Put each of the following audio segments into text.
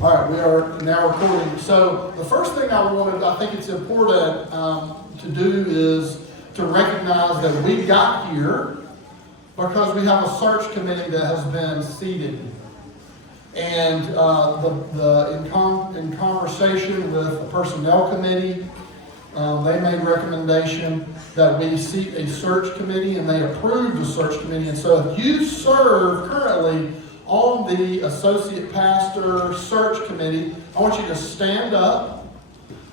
All right, we are now recording. So the first thing I think it's important to do is to recognize that we got here because we have a search committee that has been seated. And in conversation with the personnel committee, they made recommendation that we seat a search committee, and they approved the search committee. And so if you serve currently on the associate pastor search committee, I want you to stand up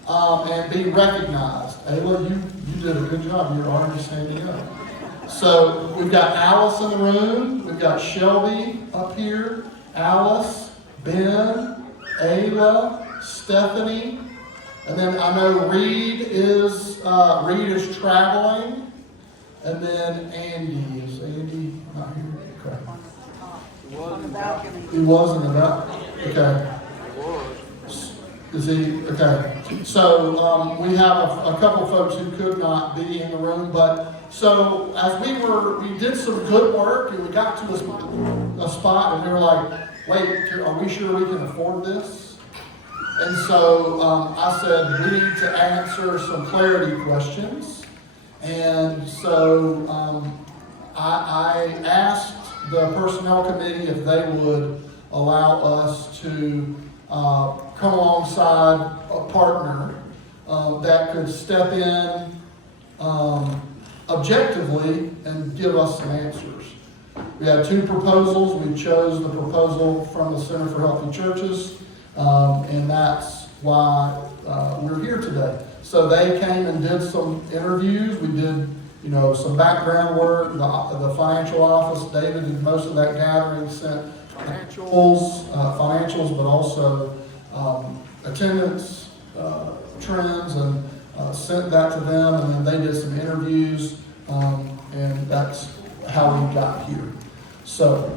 and be recognized. Ayla, you did a good job. You're already standing up. So we've got Alice in the room. We've got Shelby up here. Alice, Ben, Ayla, Stephanie. And then I know Reed is traveling. And then Andy. Is Andy not here? Okay. He wasn't about. Okay. Is he? Okay. So we have a couple folks who could not be in the room, but so as we did some good work and we got to a spot and they were like, wait, are we sure we can afford this? And so I said, we need to answer some clarity questions. And so I asked the personnel committee if they would allow us to come alongside a partner that could step in objectively and give us some answers. We had two proposals. We chose the proposal from the Center for Healthy Churches, and that's why we're here today. So they came and did some interviews. We did some background work. The financial office, David did most of that gathering, sent financials, but also attendance trends, and sent that to them, and then they did some interviews, and that's how we got here. So,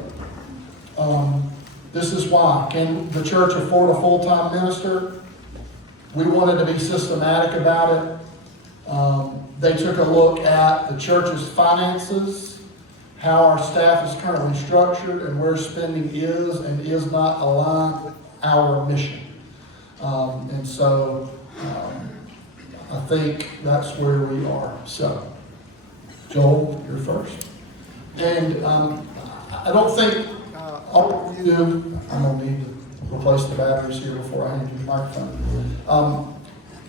this is why. Can the church afford a full-time minister? We wanted to be systematic about it. They took a look at the church's finances, how our staff is currently structured, and where spending is and is not aligned with our mission. And so I think that's where we are. So, Joel, you're first. And I don't think all of you, I'm going to need to replace the batteries here before I hand you the microphone.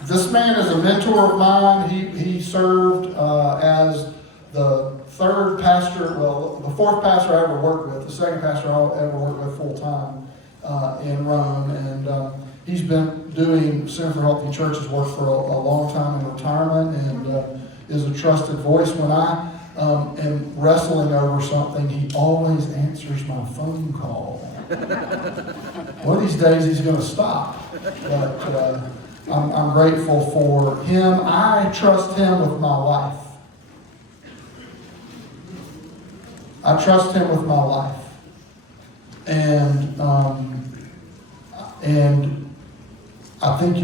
This man is a mentor of mine. He served as the third pastor, the fourth pastor I ever worked with, the second pastor I ever worked with full time in Rome. And he's been doing Center for Healthy Churches work for a long time in retirement, and is a trusted voice. When I am wrestling over something, he always answers my phone call. One of these days he's going to stop. But I'm grateful for him. I trust him with my life. I trust him with my life. And I think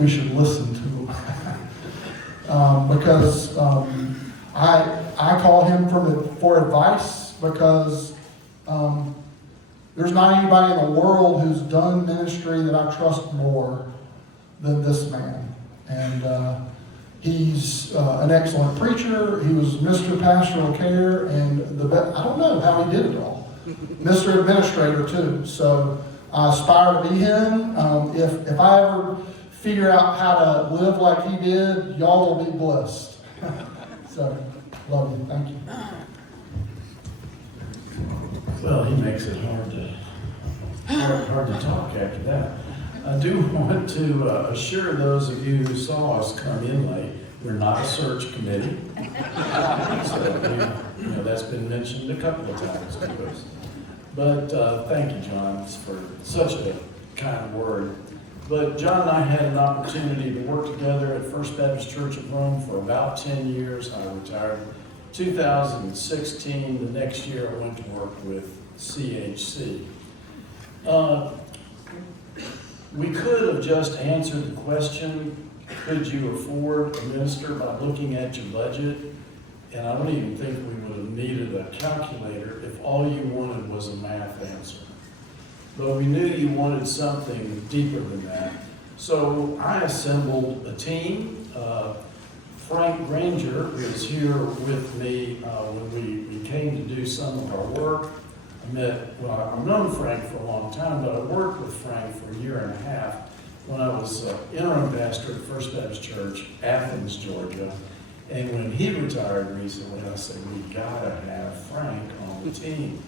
we should listen to him. Because I call him for advice, because there's not anybody in the world who's done ministry that I trust more than this man. And he's an excellent preacher. He was Mr. Pastoral Care, and I don't know how he did it all. Mr. Administrator too. So I aspire to be him. If I ever figure out how to live like he did, y'all will be blessed. So, love you. Thank you. Well, he makes it hard to talk after that. I do want to assure those of you who saw us come in late, we're not a search committee. So, that's been mentioned a couple of times to us. But thank you, John, for such a kind word. But John and I had an opportunity to work together at First Baptist Church of Rome for about 10 years. I retired in 2016. The next year I went to work with CHC. We could have just answered the question, could you afford a minister, by looking at your budget? And I don't even think we would have needed a calculator if all you wanted was a math answer. but we knew you wanted something deeper than that. So I assembled a team. Frank Granger was here with me when we came to do some of our work. I've known Frank for a long time, but I worked with Frank for a year and a half when I was interim pastor at First Baptist Church, Athens, Georgia. And when he retired recently, I said, we gotta have Frank on the team.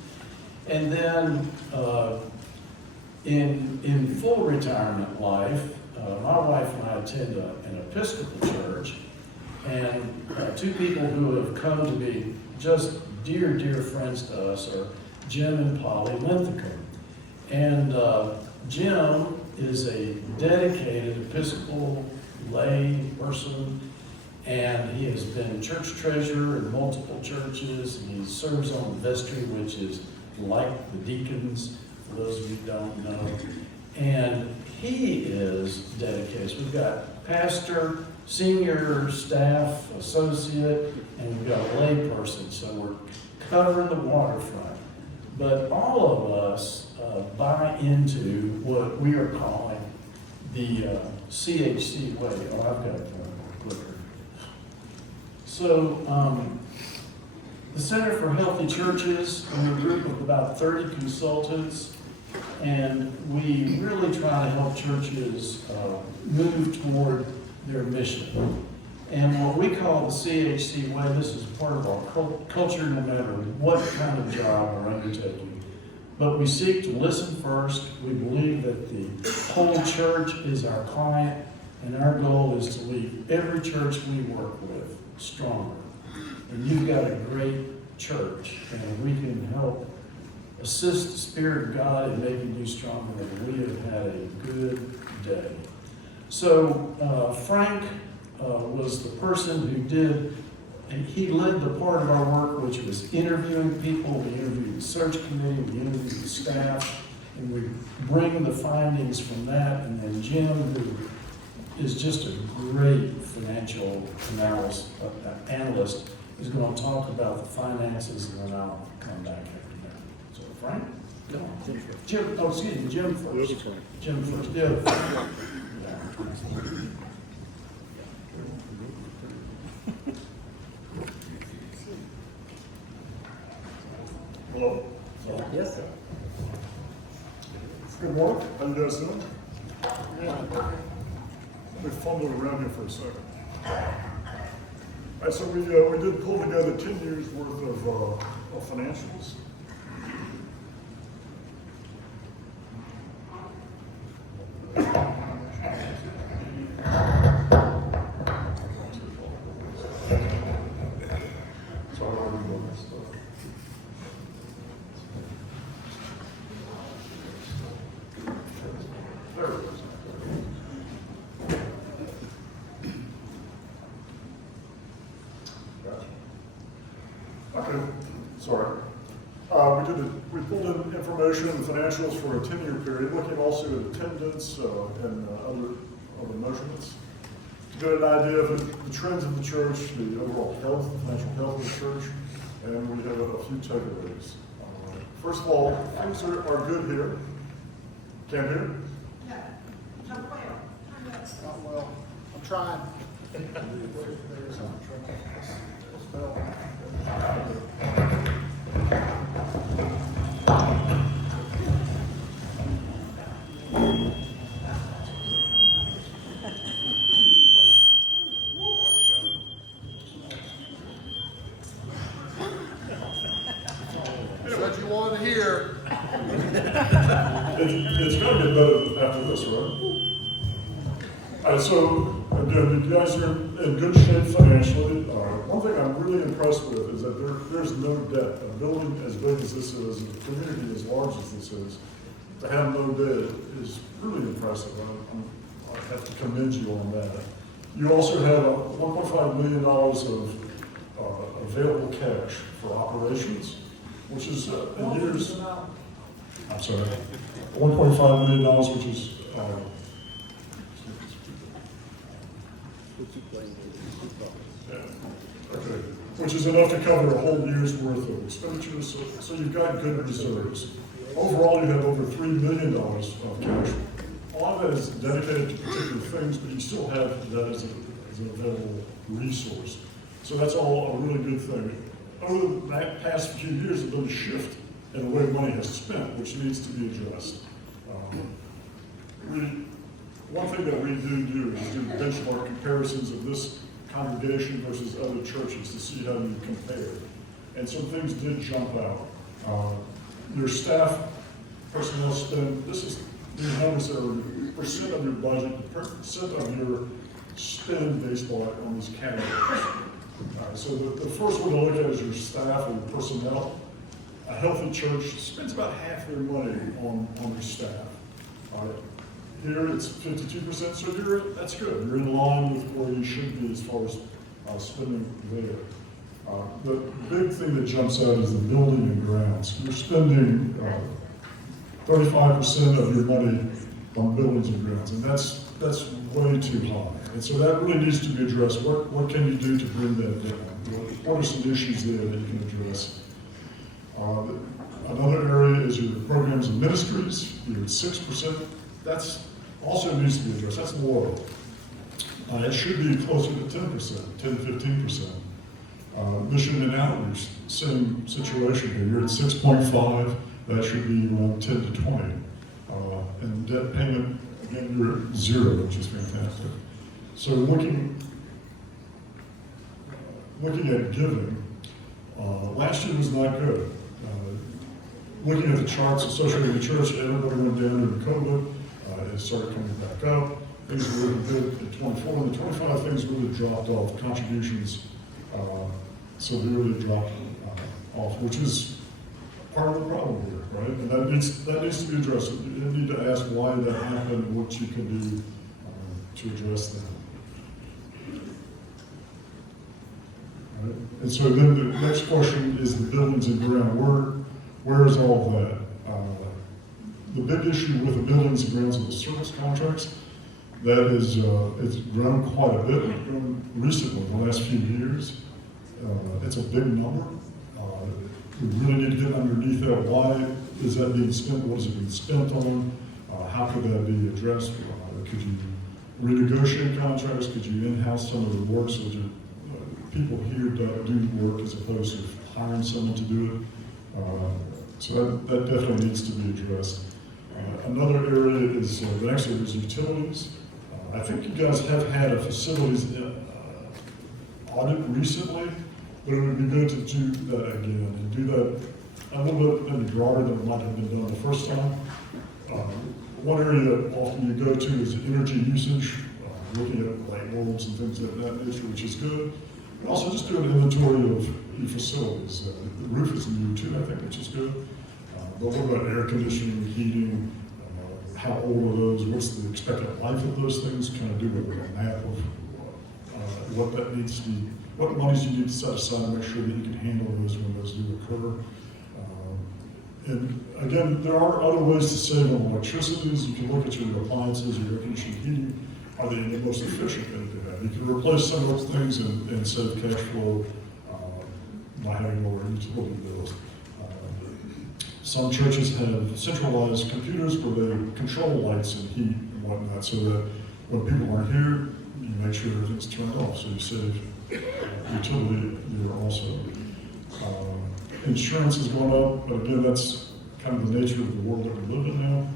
And then in full retirement life, my wife and I attend an Episcopal church, and two people who have come to be just dear, dear friends to us are Jim and Polly Linthicum. And Jim is a dedicated Episcopal lay person, and he has been church treasurer in multiple churches, and he serves on the vestry, which is like the deacons, for those of you who don't know. And he is dedicated. So we've got pastor, senior staff, associate, and we've got a lay person. So we're covering the waterfront. But all of us buy into what we are calling the CHC way. Oh, I've got a clicker. So the Center for Healthy Churches, we're a group of about 30 consultants, and we really try to help churches move toward their mission. And what we call the CHC way, this is part of our culture no matter what kind of job we're undertaking. But we seek to listen first. We believe that the whole church is our client, and our goal is to leave every church we work with stronger. And you've got a great church, and we can help assist the Spirit of God in making you stronger, and we have had a good day. So Frank was the person who did, and he led the part of our work which was interviewing people. We interviewed the search committee, we interviewed the staff, and we bring the findings from that. And then Jim, who is just a great financial analyst, is going to talk about the finances, and then I'll come back after that. So Frank? No, Jim, oh, excuse me, Jim first. Jim first, yeah. Hello. Yes, sir. Good morning. How you guys doing? We fumbled around here for a second. All right, so we did pull together 10 years worth of financials. Okay, sorry. We pulled in information and financials for a 10-year period, looking also at attendance and other measurements to get an idea of the trends of the church, the overall health, the financial health of the church, and we have a few takeaways. First of all, things are good here. Can't hear? Not well. I'm trying. Said you wanted to hear. It's going to get better after this, right? So, again, you guys are in good shape financially. One thing I'm really impressed with is that there's no debt. A building as big as this is, and a community as large as this is, to have no debt is really impressive. I have to commend you on that. You also have $1.5 million of available cash for operations, which is in years. I'm sorry, $1.5 million, which is. Okay. Which is enough to cover a whole year's worth of expenditures, so you've got good reserves. Overall, you have over $3 million is dedicated to particular things, but you still have that as an available resource. So that's all a really good thing. Over the past few years, there's been a shift in the way money has spent, which needs to be addressed. One thing that we do is do benchmark comparisons of this congregation versus other churches to see how you compare. And some things did jump out. Your staff personnel spend, these numbers are percent of your budget, percent of your spend based on these categories. So the first one to look at is your staff or your personnel. A healthy church spends about half their money on their staff. Here it's 52%, so that's good. You're in line with where you should be as far as spending there. The big thing that jumps out is the building and grounds. You're spending 35% of your money on buildings and grounds, and that's way too high. And so that really needs to be addressed. What can you do to bring that down? What are some issues there that you can address? Another area is your programs and ministries. You're at 6%. That's also needs to be addressed. That's low. It should be closer to 10%, 10 to 15%. Mission and outreach, same situation here. You're at 6.5. That should be around 10 to 20. And debt payment, again, you're at 0, which is fantastic. So looking at giving, last year was not good. Looking at the charts associated with the church, everybody went down during COVID. It started coming back up. Things were really good at 24, and the 25 things really dropped off. Contributions severely dropped off, which is part of the problem here, right? And that needs to be addressed. You need to ask why that happened and what you can do to address that. Right? And so then the next question is the buildings and ground. Where is all of that? The big issue with the buildings and grounds of the service contracts, that is, it's grown quite a bit. It's grown recently, the last few years. It's a big number. We really need to get underneath that. Why is that being spent? What is it being spent on? How could that be addressed? Could you renegotiate contracts? Could you in-house some of the work so that people here do work as opposed to hiring someone to do it? So that definitely needs to be addressed. Another area is, the next area is utilities. I think you guys have had a facilities audit recently, but it would be good to do that again and do that a little bit maybe broader than it might have been done the first time. One area that often you go to is energy usage, looking at light bulbs and things of that nature, which is good. And also just do an inventory of your facilities. The roof is new too, I think, which is good. But what about air conditioning, heating? How old are those? What's the expected life of those things? Kind of do a map of what that needs to be, what monies you need to set aside to make sure that you can handle those when those do occur. And again, there are other ways to save on electricity. You can look at your appliances, your air conditioning, heating. Are they the most efficient thing to have? You can replace some of those things and save cash flow by having lower utility bills. Some churches have centralized computers where they control lights and heat and whatnot, so that when people aren't here, you make sure everything's turned off, so you save utility there also. Insurance has gone up, but again, that's kind of the nature of the world that we live in now.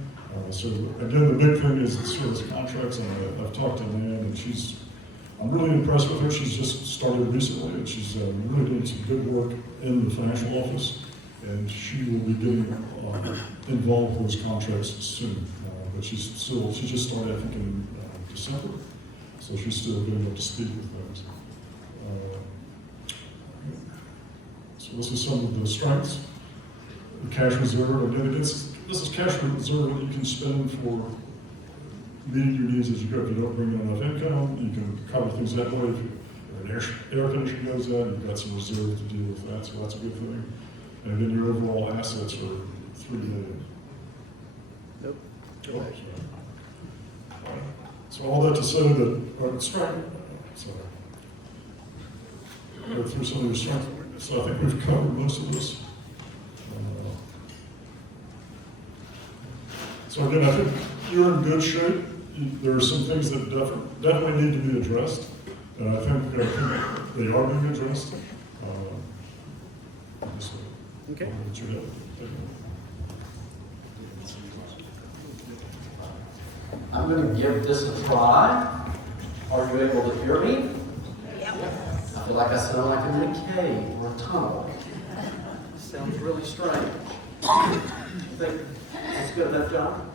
So again, the big thing is the service contracts, and I've talked to Nan, and I'm really impressed with her. She's just started recently, and she's really doing some good work in the financial office. And she will be getting involved with those contracts soon. But she just started, I think, in December. So she's still getting up to speed with things. So this is some of the strengths. The cash reserve, again, this is cash reserve that you can spend for meeting your needs as you go. If you don't bring in enough income, you can cover things that way. If an air conditioner goes out, you've got some reserve to deal with that, so that's a good thing. And then your overall assets are $3 million. Nope. Oh, so all that to say that, sorry. Go through some of your strengths. So I think we've covered most of this. So again, I think you're in good shape. there are some things that definitely need to be addressed, and I think they are being addressed. So, Okay. that's your help. Thank you. I'm going to give this a try. Are you able to hear me? I feel like I sound like I'm in a cave or a tunnel. Sounds really strange. Think that's good enough, John?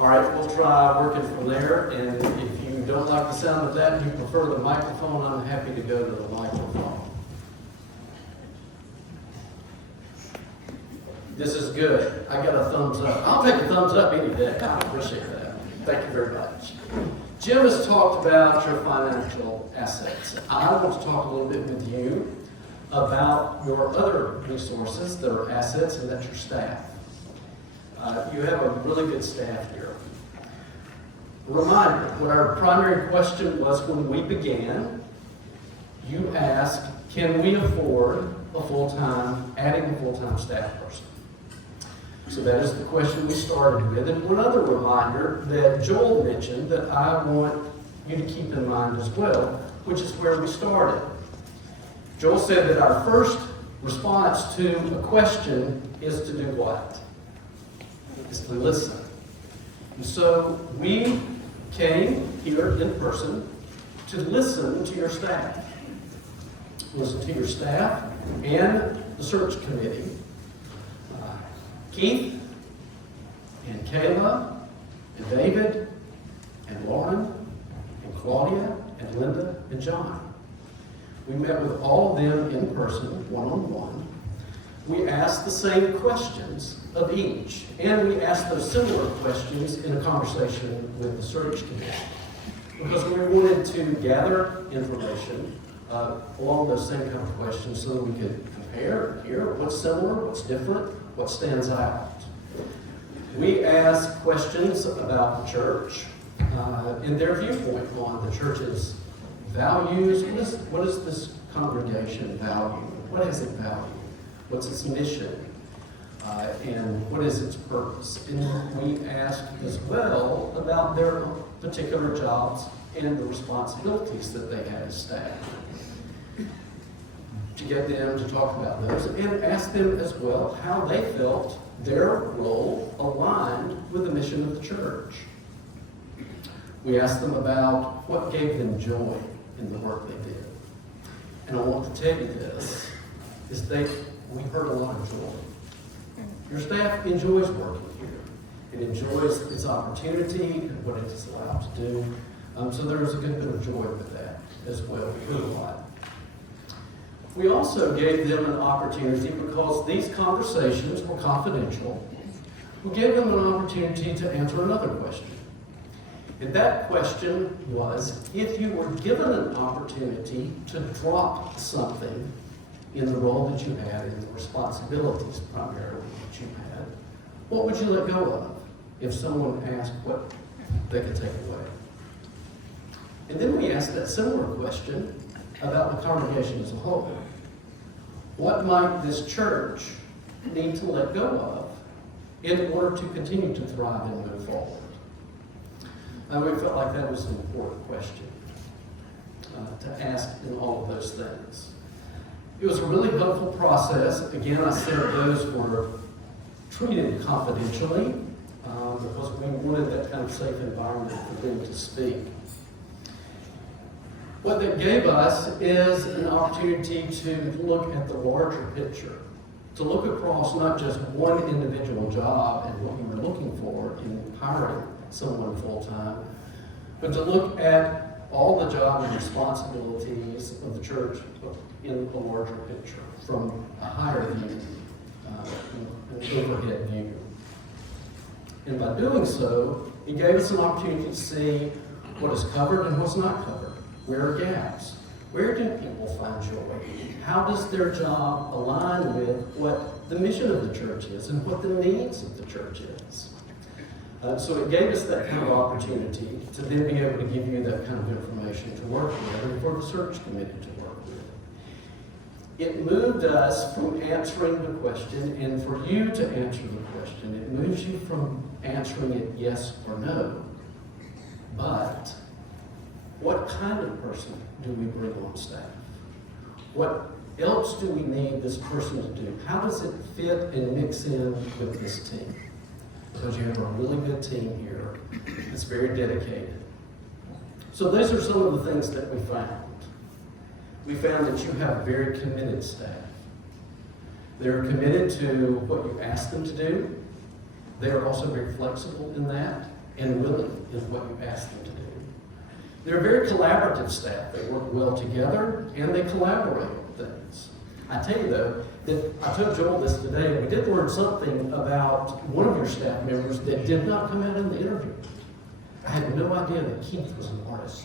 All right, we'll try working from there. And if you don't like the sound of that and you prefer the microphone, I'm happy to go to the microphone. This is good. I got a thumbs up. I'll take a thumbs up any day. I appreciate that. Thank you very much. Jim has talked about your financial assets. I want to talk a little bit with you about your other resources that are assets, and that's your staff. You have a really good staff here. Reminder, what our primary question was when we began, you asked, can we afford adding a full-time staff person? So that is the question we started with. And one other reminder that Joel mentioned that I want you to keep in mind as well, which is where we started. Joel said that our first response to a question is to do what? Is to listen. And so we came here in person to listen to your staff. Listen to your staff and the search committee. Keith and Kayla and David and Lauren and Claudia and Linda and John. We met with all of them in person, one-on-one. We asked the same questions of each, and we asked those similar questions in a conversation with the search committee, because we wanted to gather information along those same kind of questions so that we could compare and hear what's similar, what's different, what stands out. We asked questions about the church and their viewpoint on the church's values. What is this congregation value? What has it value? What's its mission? And what is its purpose? And we asked as well about their particular jobs and the responsibilities that they had as staff, to get them to talk about those, and ask them as well how they felt their role aligned with the mission of the church. We asked them about what gave them joy in the work they did. And I want to tell you this, is we heard a lot of joy. Your staff enjoys working here. It enjoys its opportunity and what it is allowed to do. So there was a good bit of joy with that as well. We heard a lot. We also gave them an opportunity, because these conversations were confidential, we gave them an opportunity to answer another question. And that question was, if you were given an opportunity to drop something in the role that you had, in the responsibilities primarily that you had, what would you let go of if someone asked what they could take away? And then we asked that similar question about the congregation as a whole. What might this church need to let go of in order to continue to thrive and move forward? We felt like that was an important question to ask in all of those things. It was a really helpful process. Again, I said those were treated confidentially because we wanted that kind of safe environment for them to speak. What that gave us is an opportunity to look at the larger picture, to look across not just one individual job and what we were looking for in hiring someone full-time, but to look at all the job and responsibilities of the church in a larger picture, from a higher view, an overhead view. And by doing so, it gave us an opportunity to see what is covered and what's not covered. Where are gaps? Where do people find joy? How does their job align with what the mission of the church is and what the needs of the church is? So it gave us that kind of opportunity to then be able to give you that kind of information to work with and for the search committee to work with. It moved us from answering the question, and for you to answer the question, it moves you from answering it yes or no. But what kind of person do we bring on staff? What else do we need this person to do? How does it fit and mix in with this team? Because you have a really good team here that's very dedicated. So those are some of the things that we found. We found that you have very committed staff. They're committed to what you ask them to do. They are also very flexible in that and willing in what you ask them to do. They're a very collaborative staff. They work well together and they collaborate on things. I tell you though, that I told Joel this today, we did learn something about one of your staff members that did not come out in the interview. I had no idea that Keith was an artist.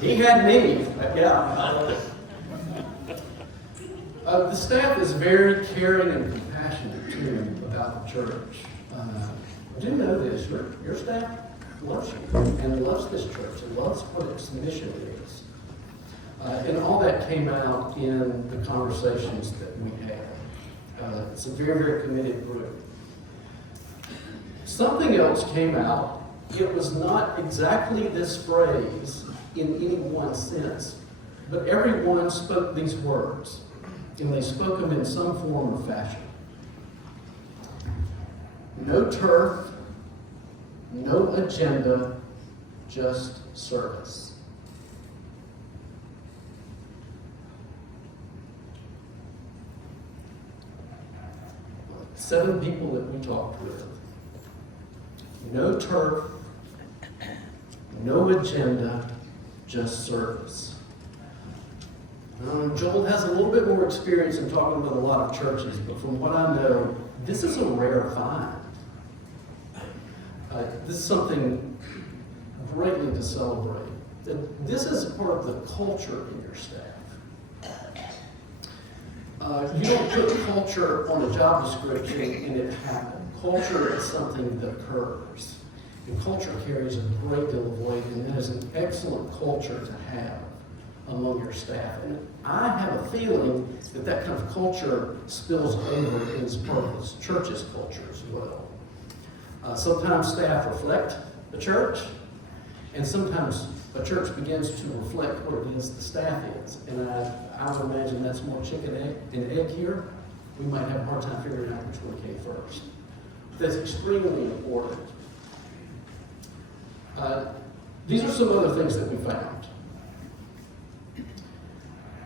He had me, yeah. The staff is very caring and compassionate too about the church. Do know this, your staff loves you and loves this church and loves what its mission is. And all that came out in the conversations that we had. It's a very, very committed group. Something else came out. It was not exactly this phrase in any one sense, but everyone spoke these words, and they spoke them in some form or fashion. No turf, no agenda, just service. Seven people that we talked with. No turf, no agenda, just service. Joel has a little bit more experience in talking with a lot of churches, but from what I know, this is a rare find. This is something greatly to celebrate. This is part of the culture in your staff. You don't put culture on a job description and it happens. Culture is something that occurs. And culture carries a great deal of weight, and that is an excellent culture to have among your staff. And I have a feeling that that kind of culture spills over as part of the church's culture as well. Sometimes staff reflect the church, and sometimes a church begins to reflect what it is the staff is. And I would imagine that's more chicken and egg here. We might have a hard time figuring out which one came first. That's extremely important. These are some other things that we found.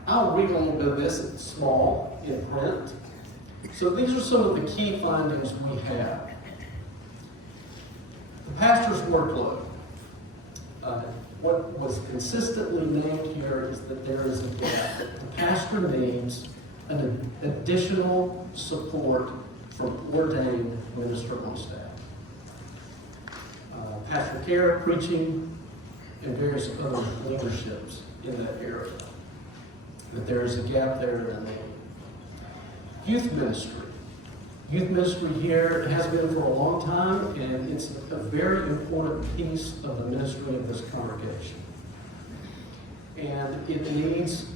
I'll read a little bit of this. It's small in print. So these are some of the key findings we have. The pastor's workload. What was consistently named here is that there is a gap. The pastor needs an additional support from ordained minister on staff. Pastoral care, preaching, and various other leaderships in that area. That there is a gap there in the need. Youth ministry. Youth ministry here has been for a long time, and it's a very important piece of the ministry of this congregation. And it needs,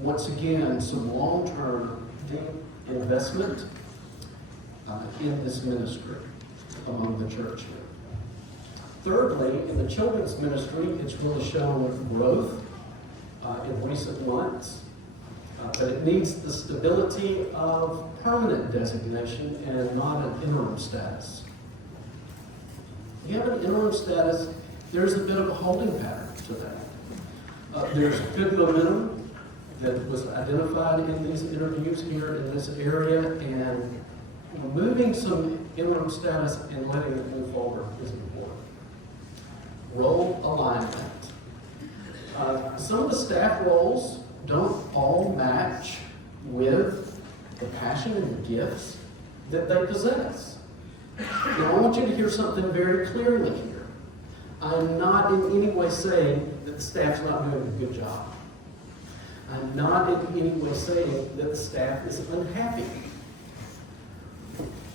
once again, some long-term deep investment in this ministry among the church here. Thirdly, in the children's ministry, it's really shown growth in recent months, but it needs the stability of permanent designation and not an interim status. If you have an interim status, there's a bit of a holding pattern to that. There's good momentum that was identified in these interviews here in this area, and removing some interim status and letting it move forward is important. Role alignment. Some of the staff roles don't all match with the passion and the gifts that they possess. Now, I want you to hear something very clearly here. I'm not in any way saying that the staff's not doing a good job. I'm not in any way saying that the staff is unhappy.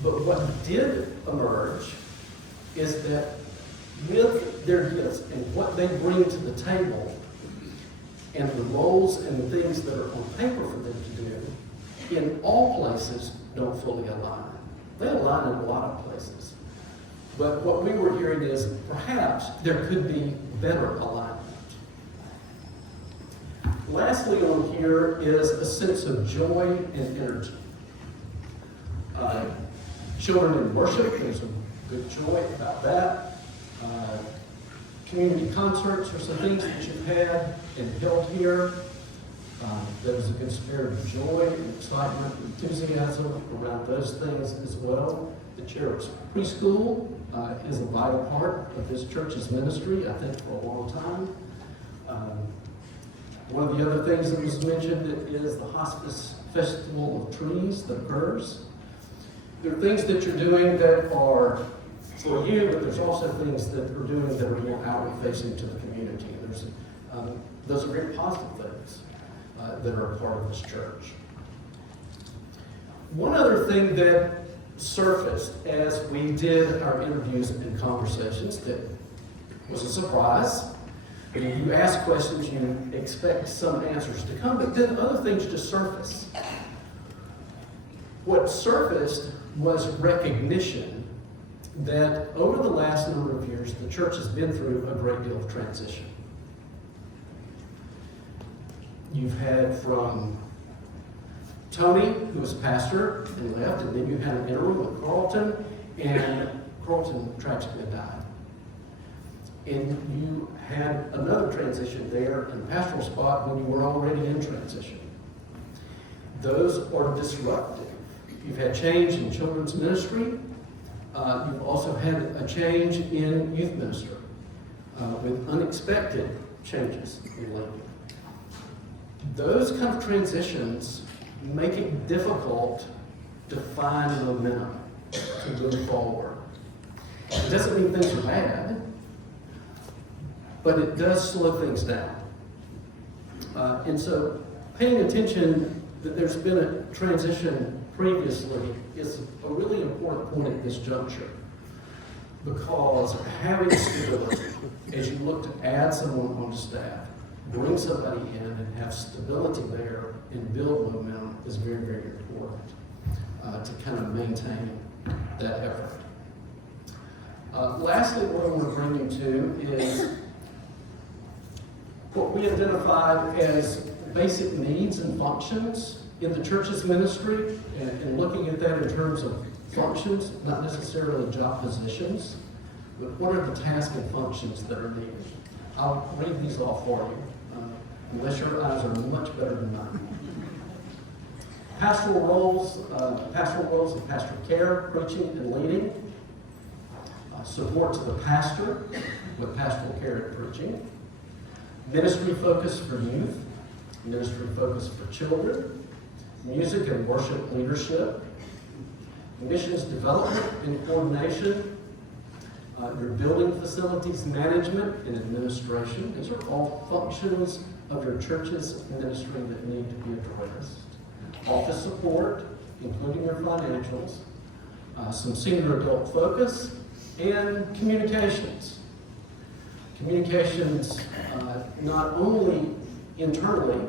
But what did emerge is that with their gifts and what they bring to the table, and the roles and the things that are on paper for them to do, in all places don't fully align. They align in a lot of places. But what we were hearing is perhaps there could be better alignment. Lastly on here is a sense of joy and energy. Children in worship, there's a good joy about that. Community concerts are some things that you've had and held here. There was a good spirit of joy and excitement and enthusiasm around those things as well. The church preschool is a vital part of this church's ministry, I think, for a long time. One of the other things that was mentioned is the Hospice Festival of Trees that occurs. There are things that you're doing that are for you, but there's also things that we're doing that are more outward facing to the community. Those are very positive things that are a part of this church. One other thing that surfaced as we did our interviews and conversations that was a surprise. When you ask questions, you expect some answers to come, but then other things just surface. What surfaced was recognition that over the last number of years, the church has been through a great deal of transition. You've had from Tony, who was pastor and left, and then you had an interim with Carlton, and Carlton tragically died. And you had another transition there in the pastoral spot when you were already in transition. Those are disruptive. You've had change in children's ministry. You've also had a change in youth ministry with unexpected changes in Lincoln. Those kind of transitions make it difficult to find momentum to move forward. It doesn't mean things are bad, but it does slow things down. And so paying attention that there's been a transition previously is a really important point at this juncture, because having stability as you look to add someone on staff, bring somebody in and have stability there and build momentum is very, very important to kind of maintain that effort. Lastly, what I want to bring you to is what we identified as basic needs and functions in the church's ministry, and looking at that in terms of functions, not necessarily job positions, but what are the tasks and functions that are needed. I'll read these off for you, unless your eyes are much better than mine. Pastoral roles of pastoral care, preaching and leading, support to the pastor with pastoral care and preaching, ministry focus for youth, ministry focus for children, music and worship leadership, missions development and coordination, your building facilities management and administration. These are all functions of your church's ministry that need to be addressed. Office support, including your financials, some senior adult focus, and communications. Communications not only internally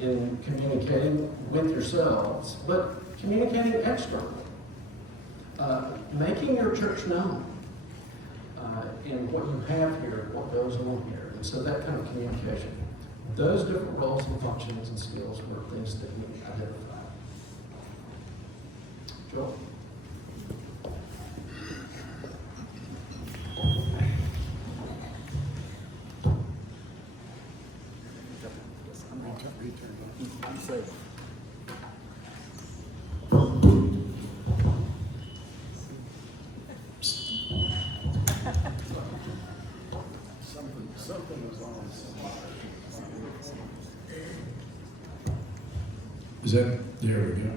in communicating with yourselves, but communicating externally. Making your church known and what you have here, what goes on here. And so that kind of communication. Those different roles and functions and skills were things that we identified. Joel? I'm safe. Something was on. Is that, there we go.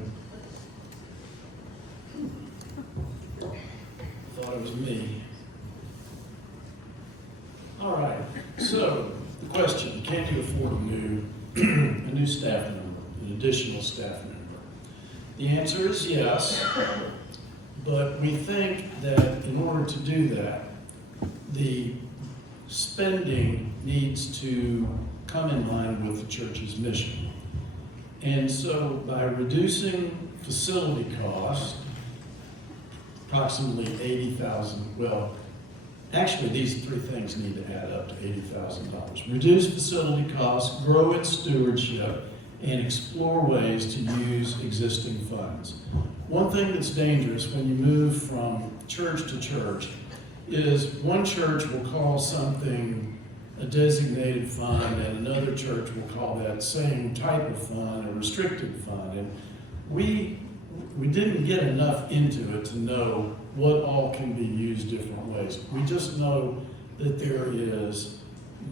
Thought it was me. All right, so the question, can you afford a new staff member, an additional staff member? The answer is yes, but we think that in order to do that, the spending needs to come in line with the church's mission. And so by reducing facility costs, approximately $80,000, well, actually these three things need to add up to $80,000. Reduce facility costs, grow its stewardship, and explore ways to use existing funds. One thing that's dangerous when you move from church to church is one church will call something a designated fund and another church will call that same type of fund a restricted fund. And we didn't get enough into it to know what all can be used different ways. We just know that there is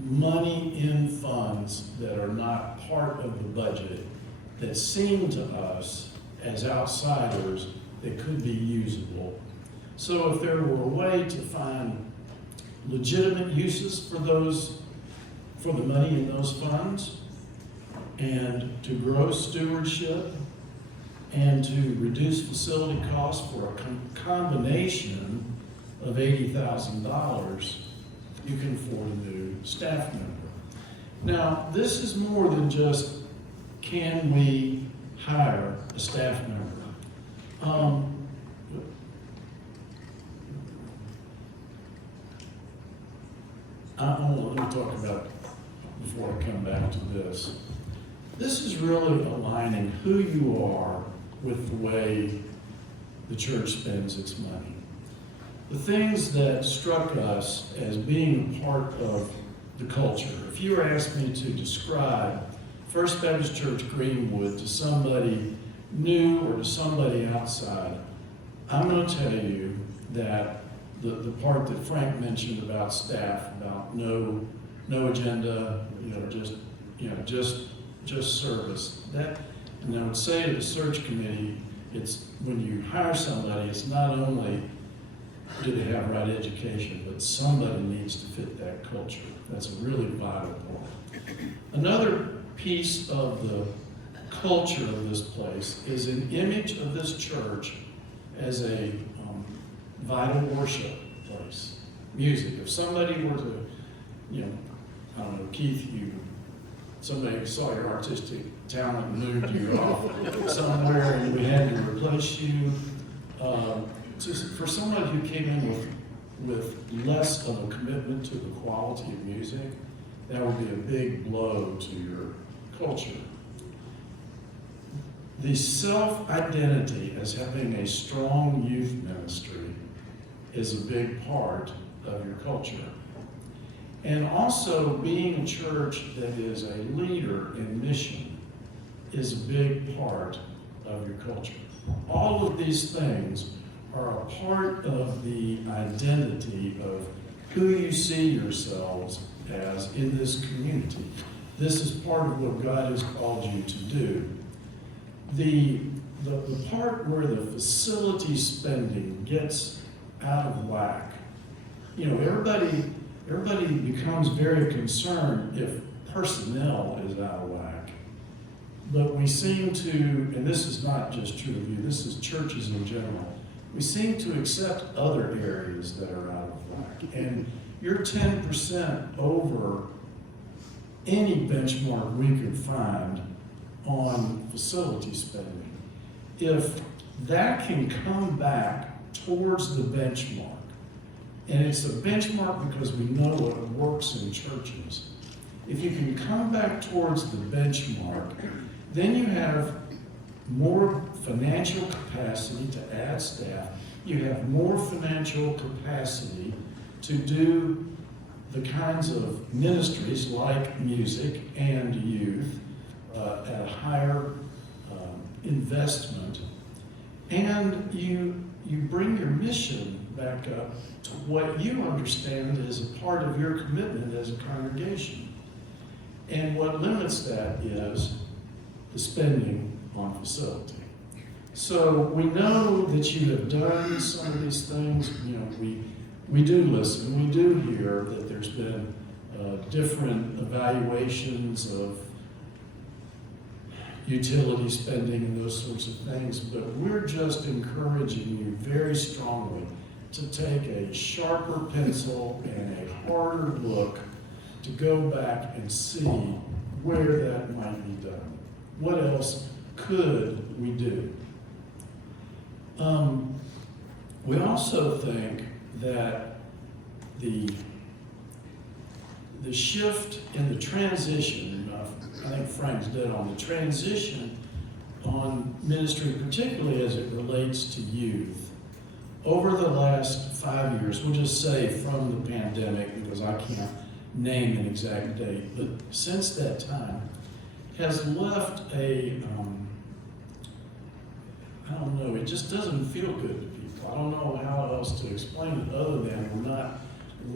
money in funds that are not part of the budget that seem to us as outsiders that could be usable. So if there were a way to find legitimate uses for the money in those funds, and to grow stewardship, and to reduce facility costs for a combination of $80,000, you can afford a new staff member. Now, this is more than just, can we hire a staff member? Let me talk about, before I come back to this. This is really aligning who you are with the way the church spends its money. The things that struck us as being a part of the culture. If you were asked me to describe First Baptist Church Greenwood to somebody new or to somebody outside, I'm going to tell you that the part that Frank mentioned about staff, about no agenda, just service. That, and I would say to the search committee, it's when you hire somebody, it's not only do they have right education, but somebody needs to fit that culture. That's a really vital part. Another piece of the culture of this place is an image of this church as a vital worship place. Music. If somebody were to, I don't know, Keith, somebody saw your artistic talent and moved you off somewhere and we had to replace you. Just for somebody who came in with less of a commitment to the quality of music, that would be a big blow to your culture. The self-identity as having a strong youth ministry is a big part of your culture. And also being a church that is a leader in mission is a big part of your culture. All of these things are a part of the identity of who you see yourselves as in this community. This is part of what God has called you to do. The part where the facility spending gets out of whack, everybody becomes very concerned if personnel is out of whack. But we seem to, and this is not just true of you, this is churches in general, we seem to accept other areas that are out of whack. And you're 10% over any benchmark we could find on facility spending. If that can come back towards the benchmark, and it's a benchmark because we know what works in churches, if you can come back towards the benchmark, then you have more financial capacity to add staff, you have more financial capacity to do the kinds of ministries like music and youth at a higher investment, and you bring your mission back up to what you understand is a part of your commitment as a congregation. And what limits that is the spending on facility. So we know that you have done some of these things. We do listen, we do hear that there's been different evaluations of utility spending and those sorts of things, but we're just encouraging you very strongly to take a sharper pencil and a harder look to go back and see where that might be done. What else could we do? We also think that the shift in the transition, I think Frank's dead on the transition on ministry, particularly as it relates to youth. Over the last 5 years, we'll just say from the pandemic, because I can't name an exact date, but since that time, has left I don't know, it just doesn't feel good to people. I don't know how else to explain it other than we're not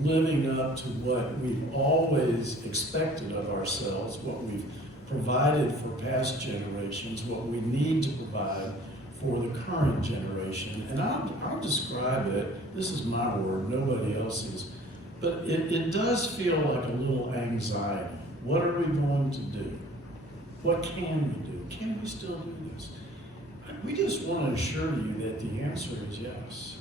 living up to what we've always expected of ourselves, what we've provided for past generations, what we need to provide for the current generation. And I'll describe it, this is my word, nobody else's, but it does feel like a little anxiety. What are we going to do? What can we do? Can we still do this? We just want to assure you that the answer is yes.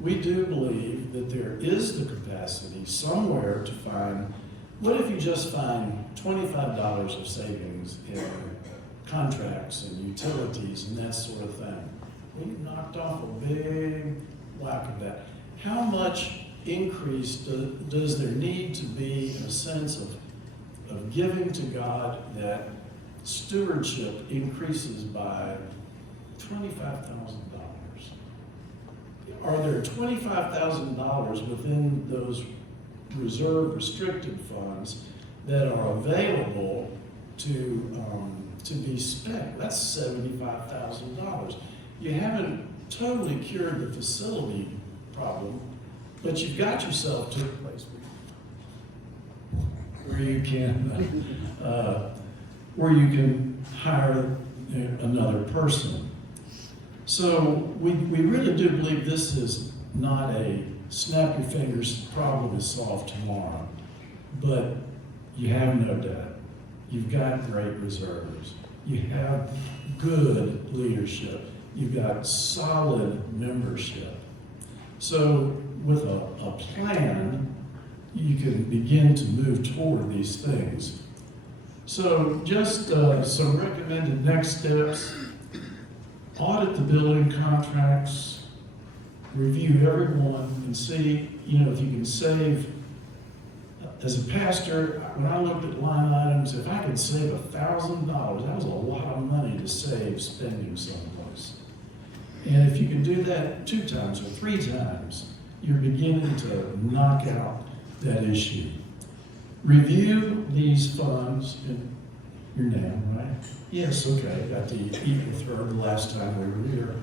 We do believe that there is the capacity somewhere to find, what if you just find $25 of savings in contracts and utilities and that sort of thing? We've knocked off a big whack of that. How much increase does there need to be in a sense of giving to God that stewardship increases by $25,000? Are there $25,000 within those reserve restricted funds that are available to be spent? That's $75,000. You haven't totally cured the facility problem, but you've got yourself to a place where you can hire another person. So we really do believe this is not a snap your fingers, problem is solved tomorrow. But you have no debt. You've got great reserves. You have good leadership. You've got solid membership. So with a plan, you can begin to move toward these things. So just some recommended next steps. Audit the building contracts, review everyone, and see, if you can save. As a pastor, when I looked at line items, if I could save $1,000, that was a lot of money to save spending someplace. And if you can do that 2 times or 3 times, you're beginning to knock out that issue. Review these funds in your name, right? Yes, okay, got to eat with her the last time we were here.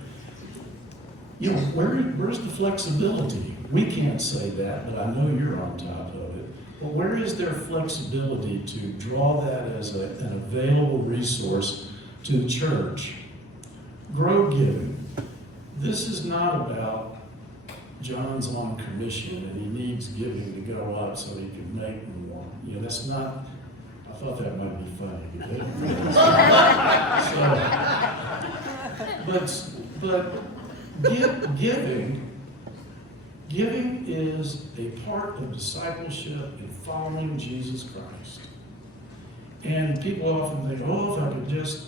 Where's the flexibility? We can't say that, but I know you're on top of it. But where is there flexibility to draw that as an available resource to the church? Grow giving. This is not about John's on commission and he needs giving to go up so he can make more. That's not. I thought that might be funny. But giving is a part of discipleship and following Jesus Christ. And people often think, if I could just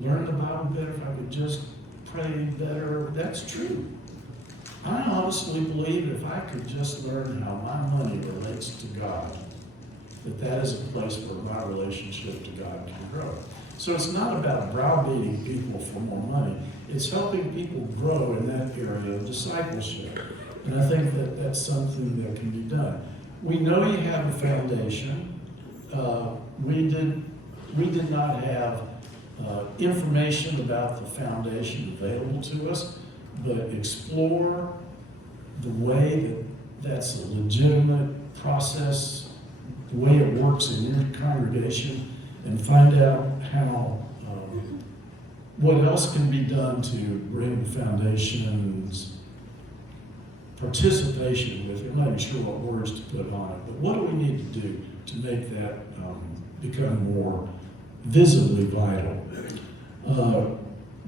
learn the Bible better, if I could just pray better, that's true. I honestly believe if I could just learn how my money relates to God, that is a place where my relationship to God can grow. So it's not about browbeating people for more money. It's helping people grow in that area of discipleship. And I think that that's something that can be done. We know you have a foundation. We did not have information about the foundation available to us, but explore the way that that's a legitimate process, the way it works in your congregation, and find out how what else can be done to bring the foundation's participation with it. I'm not even sure what words to put on it, but what do we need to do to make that become more visibly vital?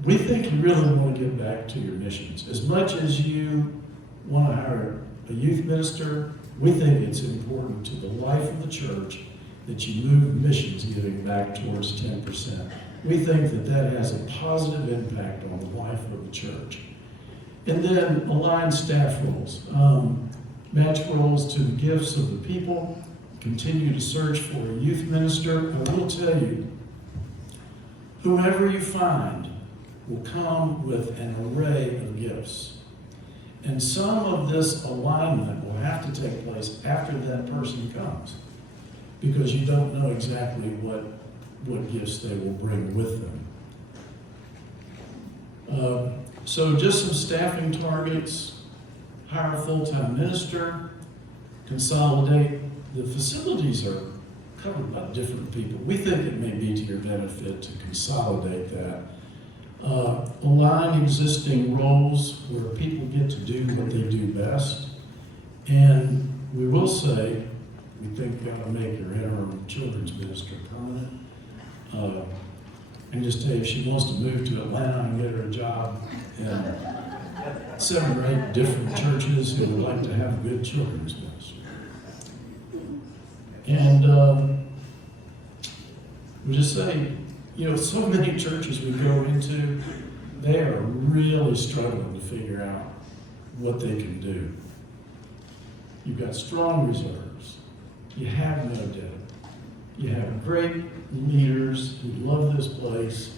We think you really want to get back to your missions. As much as you want to hire a youth minister, we think it's important to the life of the church that you move missions giving back towards 10%. We think that that has a positive impact on the life of the church. And then align staff roles. Match roles to the gifts of the people. Continue to search for a youth minister. I will tell you, whoever you find will come with an array of gifts. And some of this alignment will have to take place after that person comes, because you don't know exactly what gifts they will bring with them. So just some staffing targets: hire a full-time minister, consolidate. The facilities are covered by different people. We think it may be to your benefit to consolidate that. Align existing roles where people get to do what they do best. And we will say, we think we ought to make your interim children's minister permanent. And just tell you, if she wants to move to Atlanta and get her a job in 7 or 8 different churches who would like to have a good children's minister. And we just say, so many churches we go into, they are really struggling to figure out what they can do. You've got strong reserves. You have no debt. You have great leaders who love this place,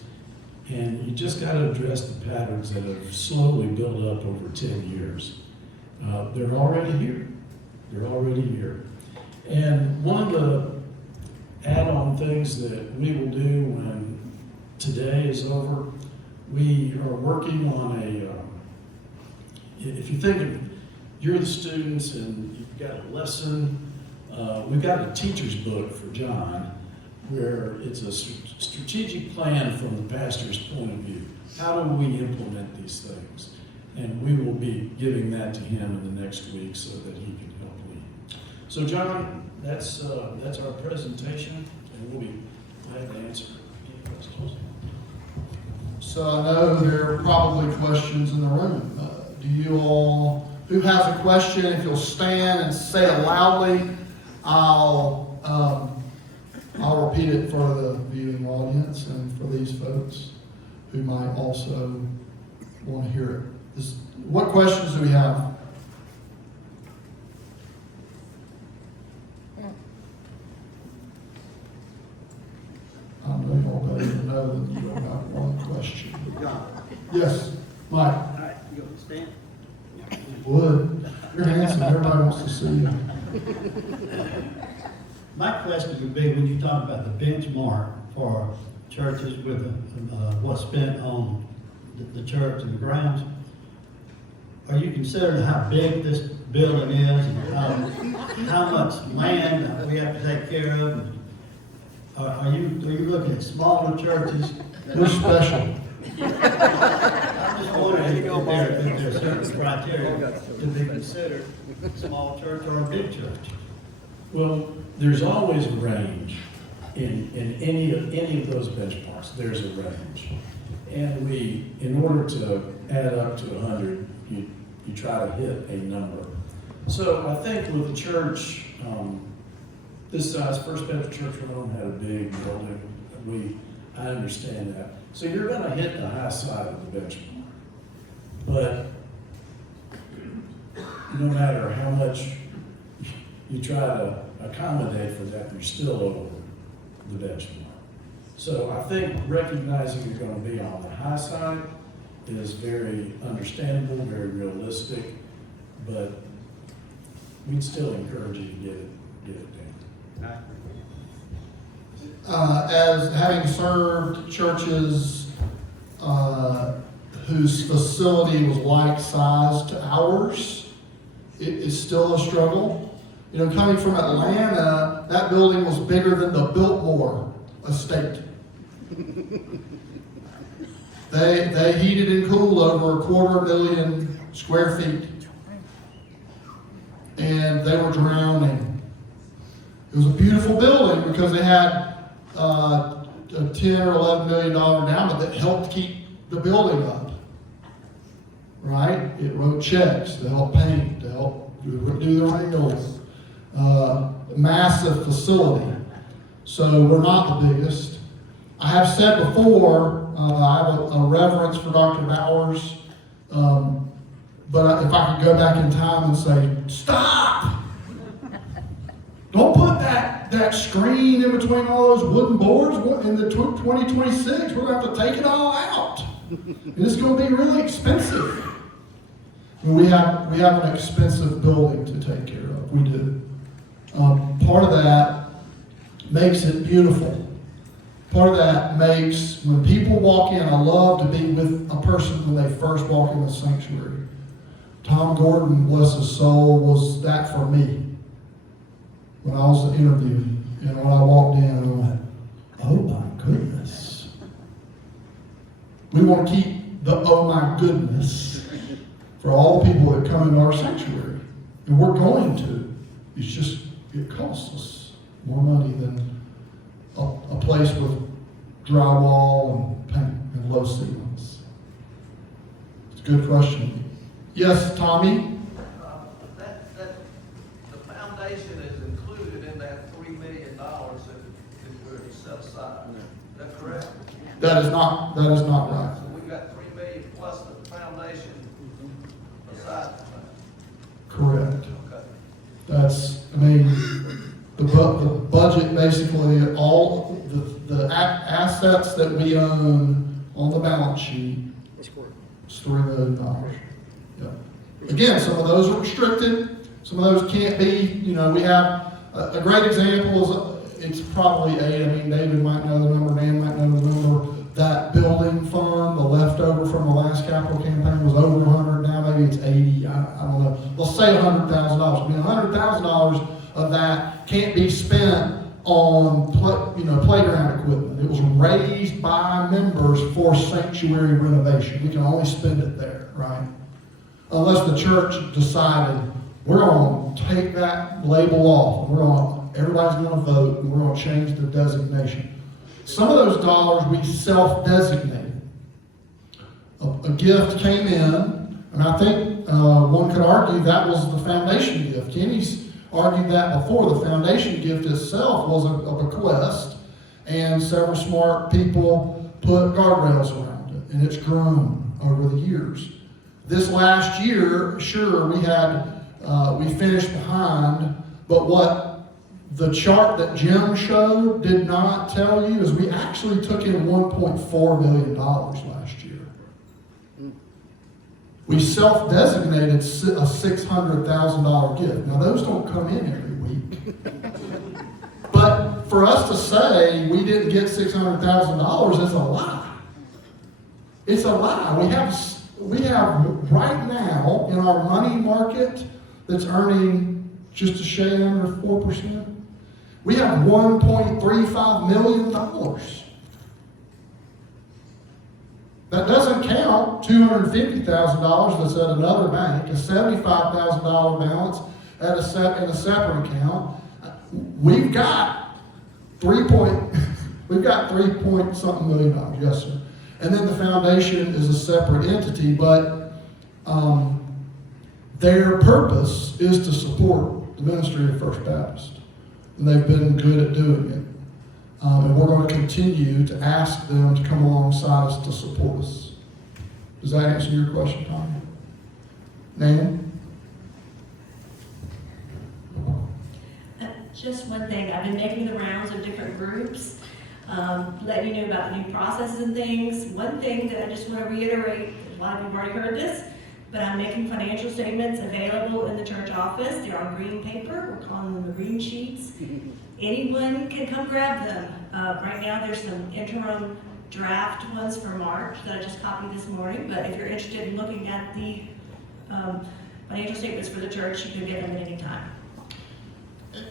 and you just got to address the patterns that have slowly built up over 10 years. They're already here. They're already here. And one of the add-on things that we will do when today is over, we are working on if you think of, you're the students and you've got a lesson, we've got a teacher's book for John, where it's a strategic plan from the pastor's point of view. How do we implement these things? And we will be giving that to him in the next week so that he can help lead. So John, that's our presentation, and we'll be glad to answer any questions. So I know there are probably questions in the room. Do you all, who has a question, if you'll stand and say it loudly, I'll repeat it for the viewing audience and for these folks who might also want to hear it. What questions do we have? I know y'all better to know that you don't have one question. John, Yes, Mike. all right, you gonna stand? Would. You're handsome, everybody wants to see you. My question would be, when you talk about the benchmark for churches with what's spent on the church and the grounds, are you considering how big this building is and how much land we have to take care of? Are you looking at smaller churches? We're special. I'm just wondering if there are certain criteria to be considered small church or a big church. Well, there's always a range in any of those benchmarks. There's a range, and in order to add up to 100, you try to hit a number. So I think with the church this size, First Baptist Church Rome had a big building. I understand that. So you're going to hit the high side of the benchmark, but no matter how much you try to accommodate for that, you're still over the benchmark. So I think recognizing you're going to be on the high side is very understandable, very realistic, but we'd still encourage you to get it down. As having served churches whose facility was like size to ours, it is still a struggle. Coming from Atlanta, that building was bigger than the Biltmore estate. They heated and cooled over 250,000 square feet. And they were drowning. It was a beautiful building because they had a $10 or $11 million endowment that helped keep the building up. right? It wrote checks to help paint, to help do the rails. Massive facility. So we're not the biggest. I have said before, I have a reverence for Dr. Bowers, but if I could go back in time and say, stop! Don't put that screen in between all those wooden boards in the 2026. We're going to have to take it all out. And it's going to be really expensive. And we have an expensive building to take care of. We do. Part of that makes it beautiful. Part of that makes, when people walk in, I love to be with a person when they first walk in the sanctuary. Tom Gordon, bless his soul, was that for me. When I was interviewing, and when I walked in, I went, oh my goodness. We want to keep the oh my goodness for all the people that come into our sanctuary. And we're going to. It's just, it costs us more money than a place with drywall and paint and low ceilings. It's a good question. Yes, Tommy? The foundation is included in that $3 million that we're set aside. Is that correct? That is not right. So we got $3 million plus the foundation aside. Correct. Okay. That's, I mean, the budget basically, all the assets that we own on the balance sheet is $3 million. Yeah. Again, some of those are restricted, some of those can't be, we have, a great example is, it's probably 8, I mean, David might know the number, Dan might know the number, that building fund, the leftover from the last capital campaign was over 100, now maybe it's 80, I don't know. Let's say $100,000. I mean, $100,000 of that can't be spent on playground equipment. It was raised by members for sanctuary renovation. We can only spend it there, right? Unless the church decided we're going to take that label off. Everybody's going to vote, and we're going to change the designation. Some of those dollars we self-designated. A gift came in, and I think one could argue that was the foundation gift. Kenny's argued that before. The foundation gift itself was a bequest, and several smart people put guardrails around it, and it's grown over the years. This last year, sure, we finished behind, but what the chart that Jim showed did not tell you is we actually took in $1.4 million last year. We self-designated a $600,000 gift. Now those don't come in every week. But for us to say we didn't get $600,000 is a lie. It's a lie. We have right now in our money market that's earning just a shade under 4%. We have $1.35 million. That doesn't count $250,000 that's at another bank, a $75,000 balance in a separate account. We've got 3 point something million. Yes, sir. And then the foundation is a separate entity, but their purpose is to support the ministry of First Baptist. And they've been good at doing it. And we're going to continue to ask them to come alongside us to support us. Does that answer your question, Tommy? Nan? Just one thing, I've been making the rounds of different groups, letting you know about the new processes and things. One thing that I just want to reiterate, a lot of you have already heard this, but I'm making financial statements available in the church office. They're on green paper. We're calling them the green sheets. Anyone can come grab them. Right now there's some interim draft ones for March that I just copied this morning, but if you're interested in looking at the financial statements for the church, you can get them at any time.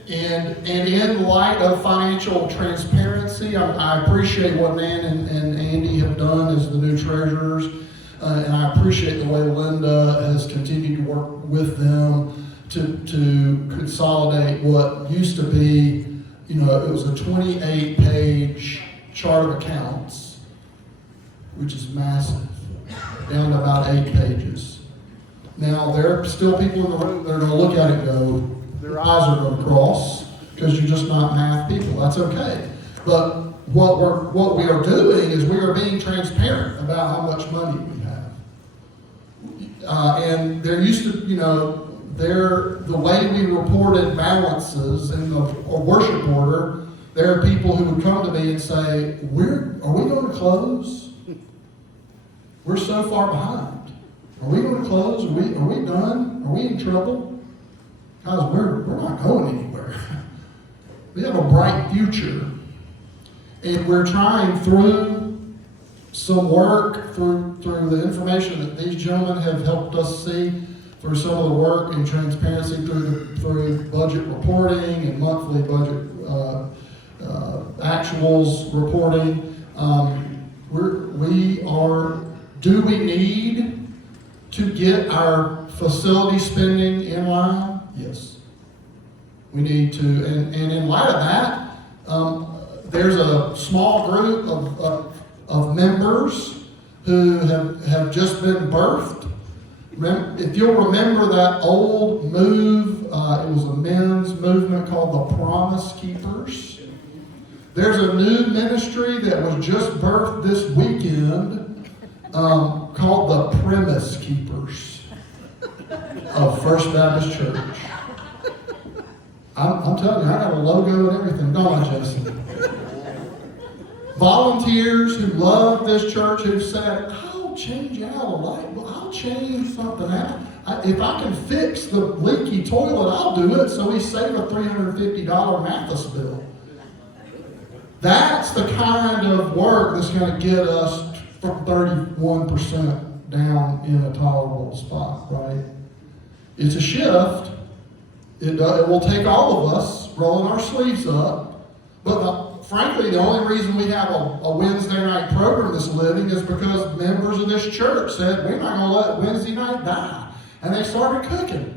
And in light of financial transparency, I appreciate what Nan and Andy have done as the new treasurers. And I appreciate the way Linda has continued to work with them to consolidate what used to be, it was a 28-page chart of accounts, which is massive, down to about 8 pages. Now, there are still people in the room that are gonna look at it and go, their eyes are gonna cross, because you're just not math people, that's okay. But what we are doing is we are being transparent about how much money we have. And there used to, the way we reported balances in the worship order, there are people who would come to me and say, are we going to close? We're so far behind. Are we going to close? Are we done? Are we in trouble? Guys, we're not going anywhere. We have a bright future. And we're trying through some work, through the information that these gentlemen have helped us see, through some of the work and transparency through budget reporting and monthly budget actuals reporting. Do we need to get our facility spending in line? Yes. We need to, and in light of that, there's a small group of members who have just been birthed. If you'll remember that old move, it was a men's movement called the Promise Keepers. There's a new ministry that was just birthed this weekend called the Premise Keepers of First Baptist Church. I'm telling you, I got a logo and everything, don't I, Jesse? Volunteers who love this church who've said, I'll change out a light bulb, I'll change something out. If I can fix the leaky toilet, I'll do it, so we save a $350 Mathis bill. That's the kind of work that's going to get us from 31% down in a tolerable spot, right? It's a shift. It will take all of us rolling our sleeves up. But frankly, the only reason we have a Wednesday night program that's living is because members of this church said, we're not going to let Wednesday night die. And they started cooking.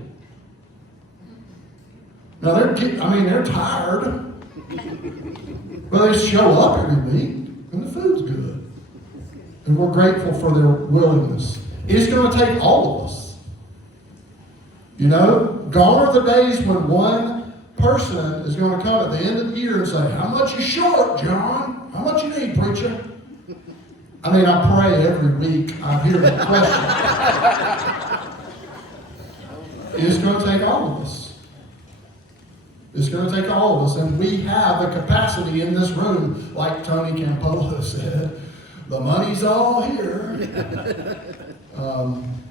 Now, they're tired. But they show up every week, and the food's good. And we're grateful for their willingness. It's going to take all of us. Gone are the days when one person is going to come at the end of the year and say, how much you short, John? How much you need, preacher? I pray every week I hear that question. It's going to take all of us. It's going to take all of us, and we have the capacity in this room, like Tony Campolo said, the money's all here.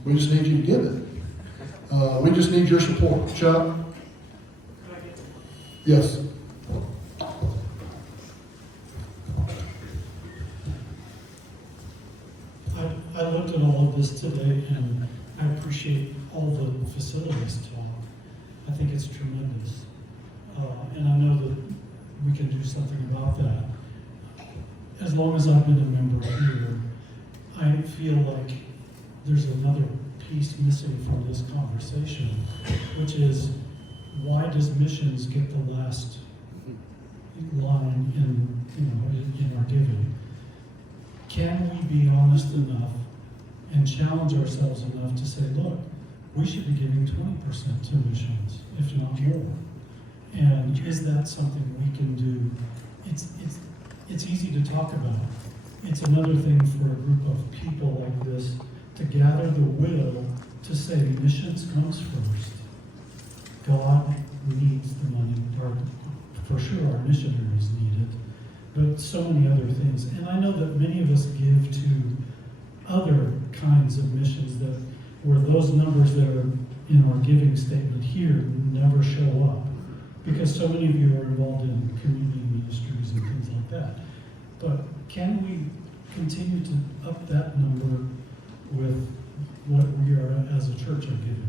We just need you to give it. We just need your support. Chuck? Yes. I looked at all of this today, and I appreciate all the facilities talk. I think it's tremendous. And I know that we can do something about that. As long as I've been a member here, I feel like there's another piece missing from this conversation, which is, why does missions get the last line in our giving? Can we be honest enough and challenge ourselves enough to say, look, we should be giving 20% to missions, if not more? And is that something we can do? It's easy to talk about. It's another thing for a group of people like this to gather the will to say missions comes first. God needs the money, or for sure our missionaries need it, but so many other things. And I know that many of us give to other kinds of missions where those numbers that are in our giving statement here never show up. Because so many of you are involved in community ministries and things like that. But can we continue to up that number with what we are as a church are giving?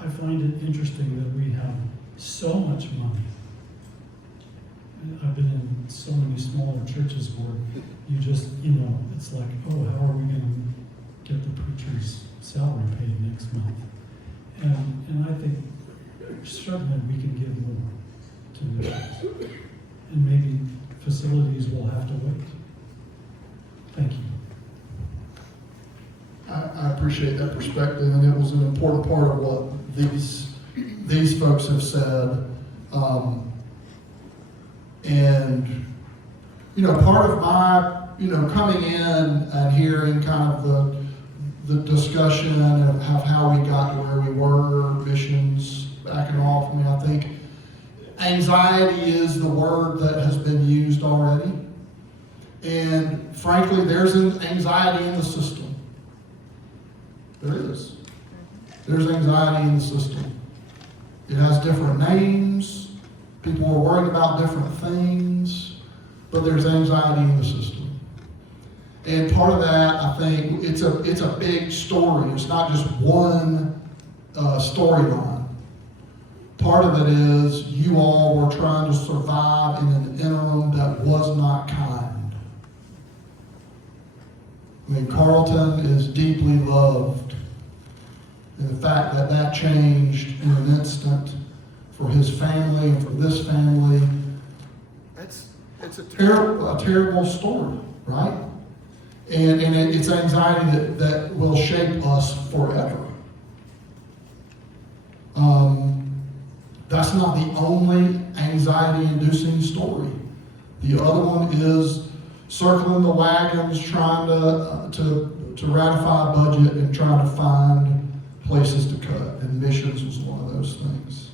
I find it interesting that we have so much money. I've been in so many smaller churches where you just, it's like, oh, how are we going to get the preacher's salary paid next month? And I think certainly we can give more to missions. And maybe facilities will have to wait. Thank you. I appreciate appreciate that perspective, and it was an important part of what these folks have said. And, you know, part of my, you know, coming in and hearing kind of the discussion of how we got to where we were, missions backing off, I mean, I think anxiety is the word that has been used already. And frankly, there's an anxiety in the system. There is. There's anxiety in the system. It has different names. People are worried about different things, but there's anxiety in the system. And part of that, I think, it's a big story. It's not just one storyline. Part of it is you all were trying to survive in an interim that was not kind. I mean, Carlton is deeply loved. And the fact that that changed in an instant for his family and for this family, it's a terrible story, right? And it's anxiety that will shape us forever. That's not the only anxiety-inducing story. The other one is circling the wagons, trying to ratify a budget and trying to find places to cut, and missions was one of those things.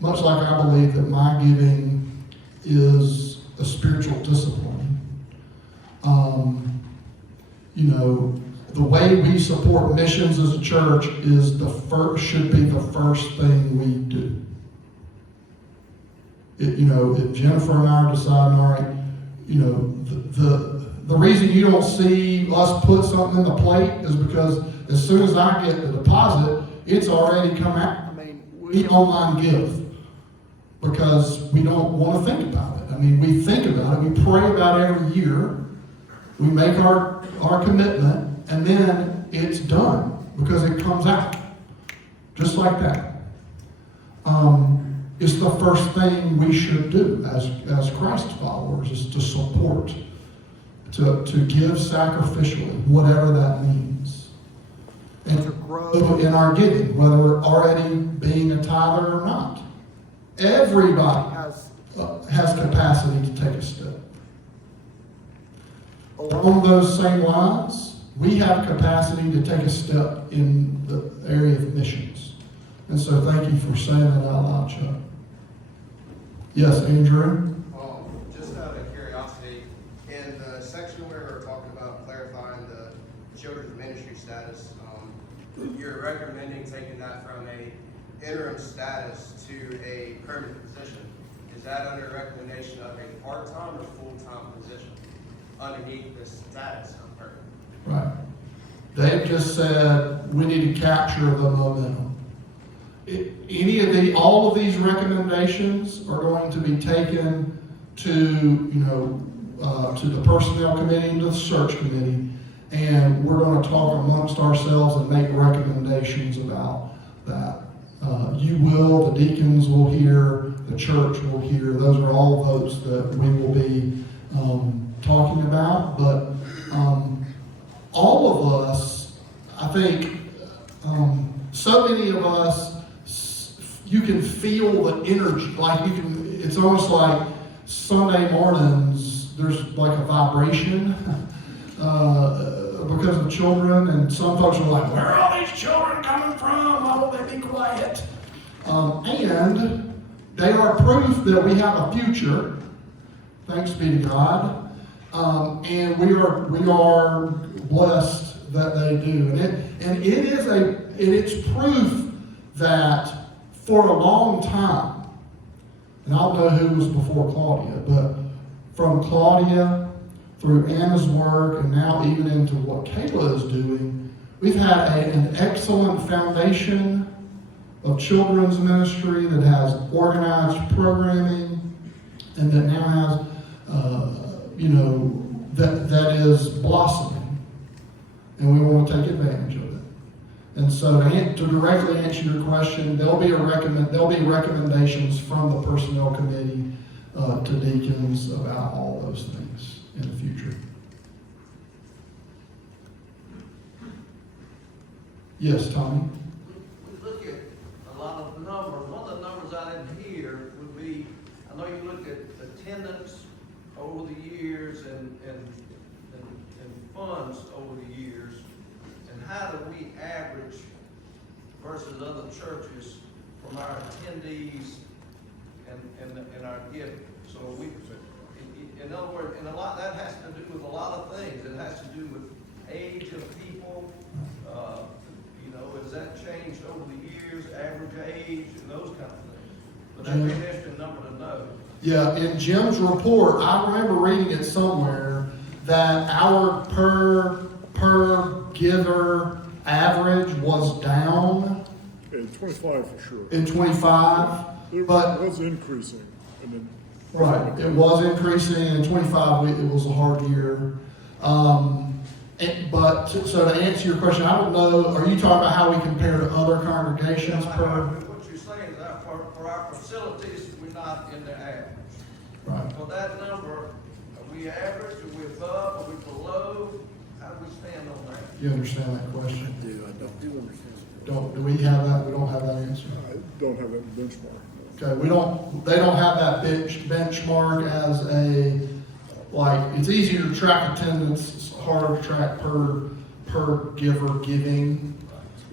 Much like I believe that my giving is a spiritual discipline. You know, the way we support missions as a church is should be the first thing we do. You know, if Jennifer and I are deciding, all right, you know, the reason you don't see us put something in the plate is because as soon as I get the deposit, it's already come out. I mean, We online give because we don't want to think about it. I mean, we think about it, we pray about it every year, we make our commitment, and then it's done because it comes out. Just like that. It's the first thing we should do as Christ followers, is to support, to give sacrificially, whatever that means. And to grow in our giving, whether we're already being a tither or not. Everybody has capacity to take a step. Along those same lines, we have capacity to take a step in the area of missions. And so thank you for saying that out loud, Chuck. Yes, Andrew? Just out of curiosity, in the section where we're talking about clarifying the children's ministry status, you're recommending taking that from a interim status to a permanent position. Is that under recommendation of a part-time or full-time position underneath the status of permanent? Right. They've just said we need to capture the momentum. All of these recommendations are going to be taken to the personnel committee and to the search committee, and we're going to talk amongst ourselves and make recommendations about that. You will, the deacons will hear, the church will hear. Those are all votes that we will be talking about. But all of us, I think, so many of us, you can feel the energy. Like it's almost like Sunday mornings, there's like a vibration because of children, and some folks are like, where are all these children coming from? Why won't they be quiet? And they are proof that we have a future, thanks be to God, and we are blessed that they do. And it's proof that for a long time, and I don't know who was before Claudia, but from Claudia through Anna's work and now even into what Kayla is doing, we've had an excellent foundation of children's ministry that has organized programming and that now has, that is blossoming. And we want to take advantage of it. And so to directly answer your question, there'll be recommendations from the personnel committee to deacons about all those things in the future. Yes, Tommy? We look at a lot of numbers. One of the numbers I didn't hear would be, I know you look at attendance over the years and funds over the years, and how do we average versus other churches from our attendees and our giving? So we, in other words, and a lot, that has to do with a lot of things. It has to do with age of people, you know, has that changed over the years, average age, and those kind of things? But that'd be an interesting number to know. Yeah, in Jim's report, I remember reading it somewhere that our per giver average was down In 25 for sure. in 25, It but was increasing, and then. right, it was increasing in 25. It was a hard year. So to answer your question, I don't know. Are you talking about how we compare to other congregations per? What you're saying is that for our facilities, we're not in the average. Right. For that number, are we average, are we above, are we below? How do we stand on that? You understand that question? I do understand. Do we have that? We don't have that answer. I don't have that benchmark. Okay, they don't have that benchmark as a, like, it's easier to track attendance, it's harder to track per giver giving,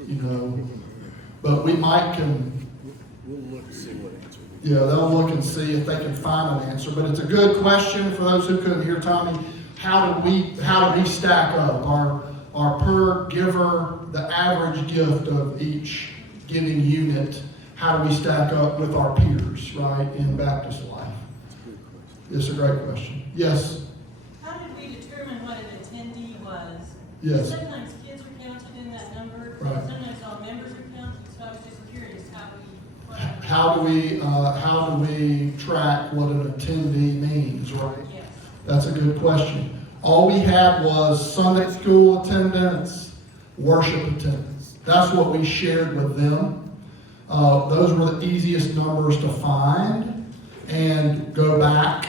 you know. But we We'll look and see what answer. yeah, they'll look and see if they can find an answer. But it's a good question for those who couldn't hear Tommy. How do we stack up? Our per giver, the average gift of each giving unit, how do we stack up with our peers, right, in Baptist life? It's a great question. Yes? How did we determine what an attendee was? Yes. Sometimes kids are counted in that number. Right. Sometimes all members are counted, so I was just curious How do we track what an attendee means, right? Yes. That's a good question. All we had was Sunday school attendance, worship attendance. That's what we shared with them. Those were the easiest numbers to find and go back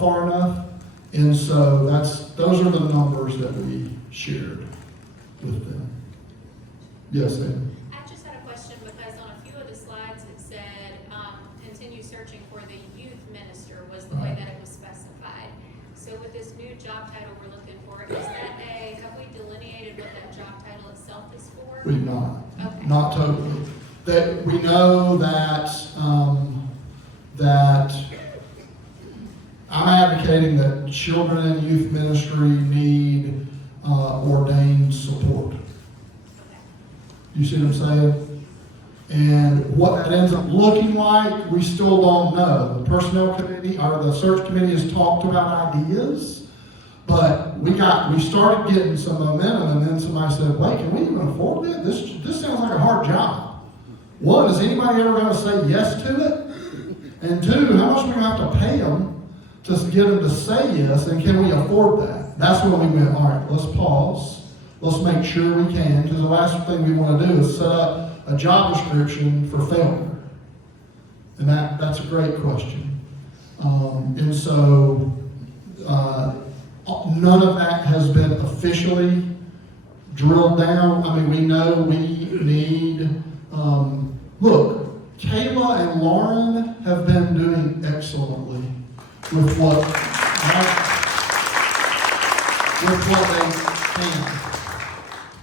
far enough. And so those are the numbers that we shared with them. Yes, Ed? I just had a question because on a few of the slides it said, continue searching for the youth minister was the way Right. that it was specified. So with this new job title we're looking for, is that have we delineated what that job title itself is for? We've not. Okay. Not totally. That we know that that I'm advocating that children and youth ministry need ordained support. You see what I'm saying? And what that ends up looking like, we still don't know. The personnel committee or the search committee has talked about ideas, but we started getting some momentum, and then somebody said, "Wait, can we even afford it? This sounds like a hard job." One, is anybody ever going to say yes to it? And two, how much are we going to have to pay them to get them to say yes, and can we afford that? That's when we went, all right, let's pause. Let's make sure we can, because the last thing we want to do is set up a job description for failure. And that's a great question. And so none of that has been officially drilled down. I mean, we know we need, look, Kayla and Lauren have been doing excellently with what they can.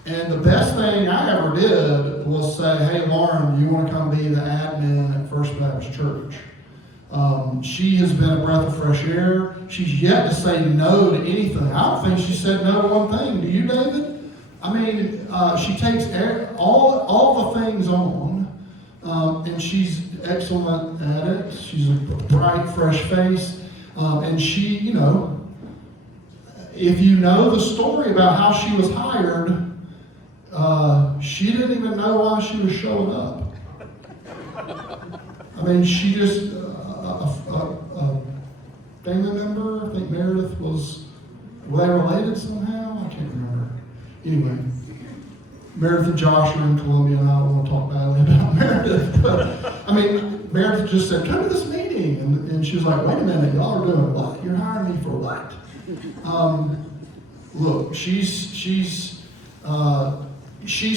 And the best thing I ever did was say, "Hey, Lauren, you want to come be the admin at First Baptist Church?" She has been a breath of fresh air. She's yet to say no to anything. I don't think she said no to one thing. Do you, David? I mean, she takes all the things on, and she's excellent at it. She's a bright, fresh face, and she, you know, if you know the story about how she was hired, she didn't even know why she was showing up. I mean, she just, a family member, I think Meredith were they related somehow? I can't remember. Anyway, Meredith and Josh are in Columbia, and I don't want to talk badly about Meredith, but I mean, Meredith just said, "Come to this meeting." thinking? And she was like, wait a minute, y'all are doing what? You're hiring me for what? Look, she's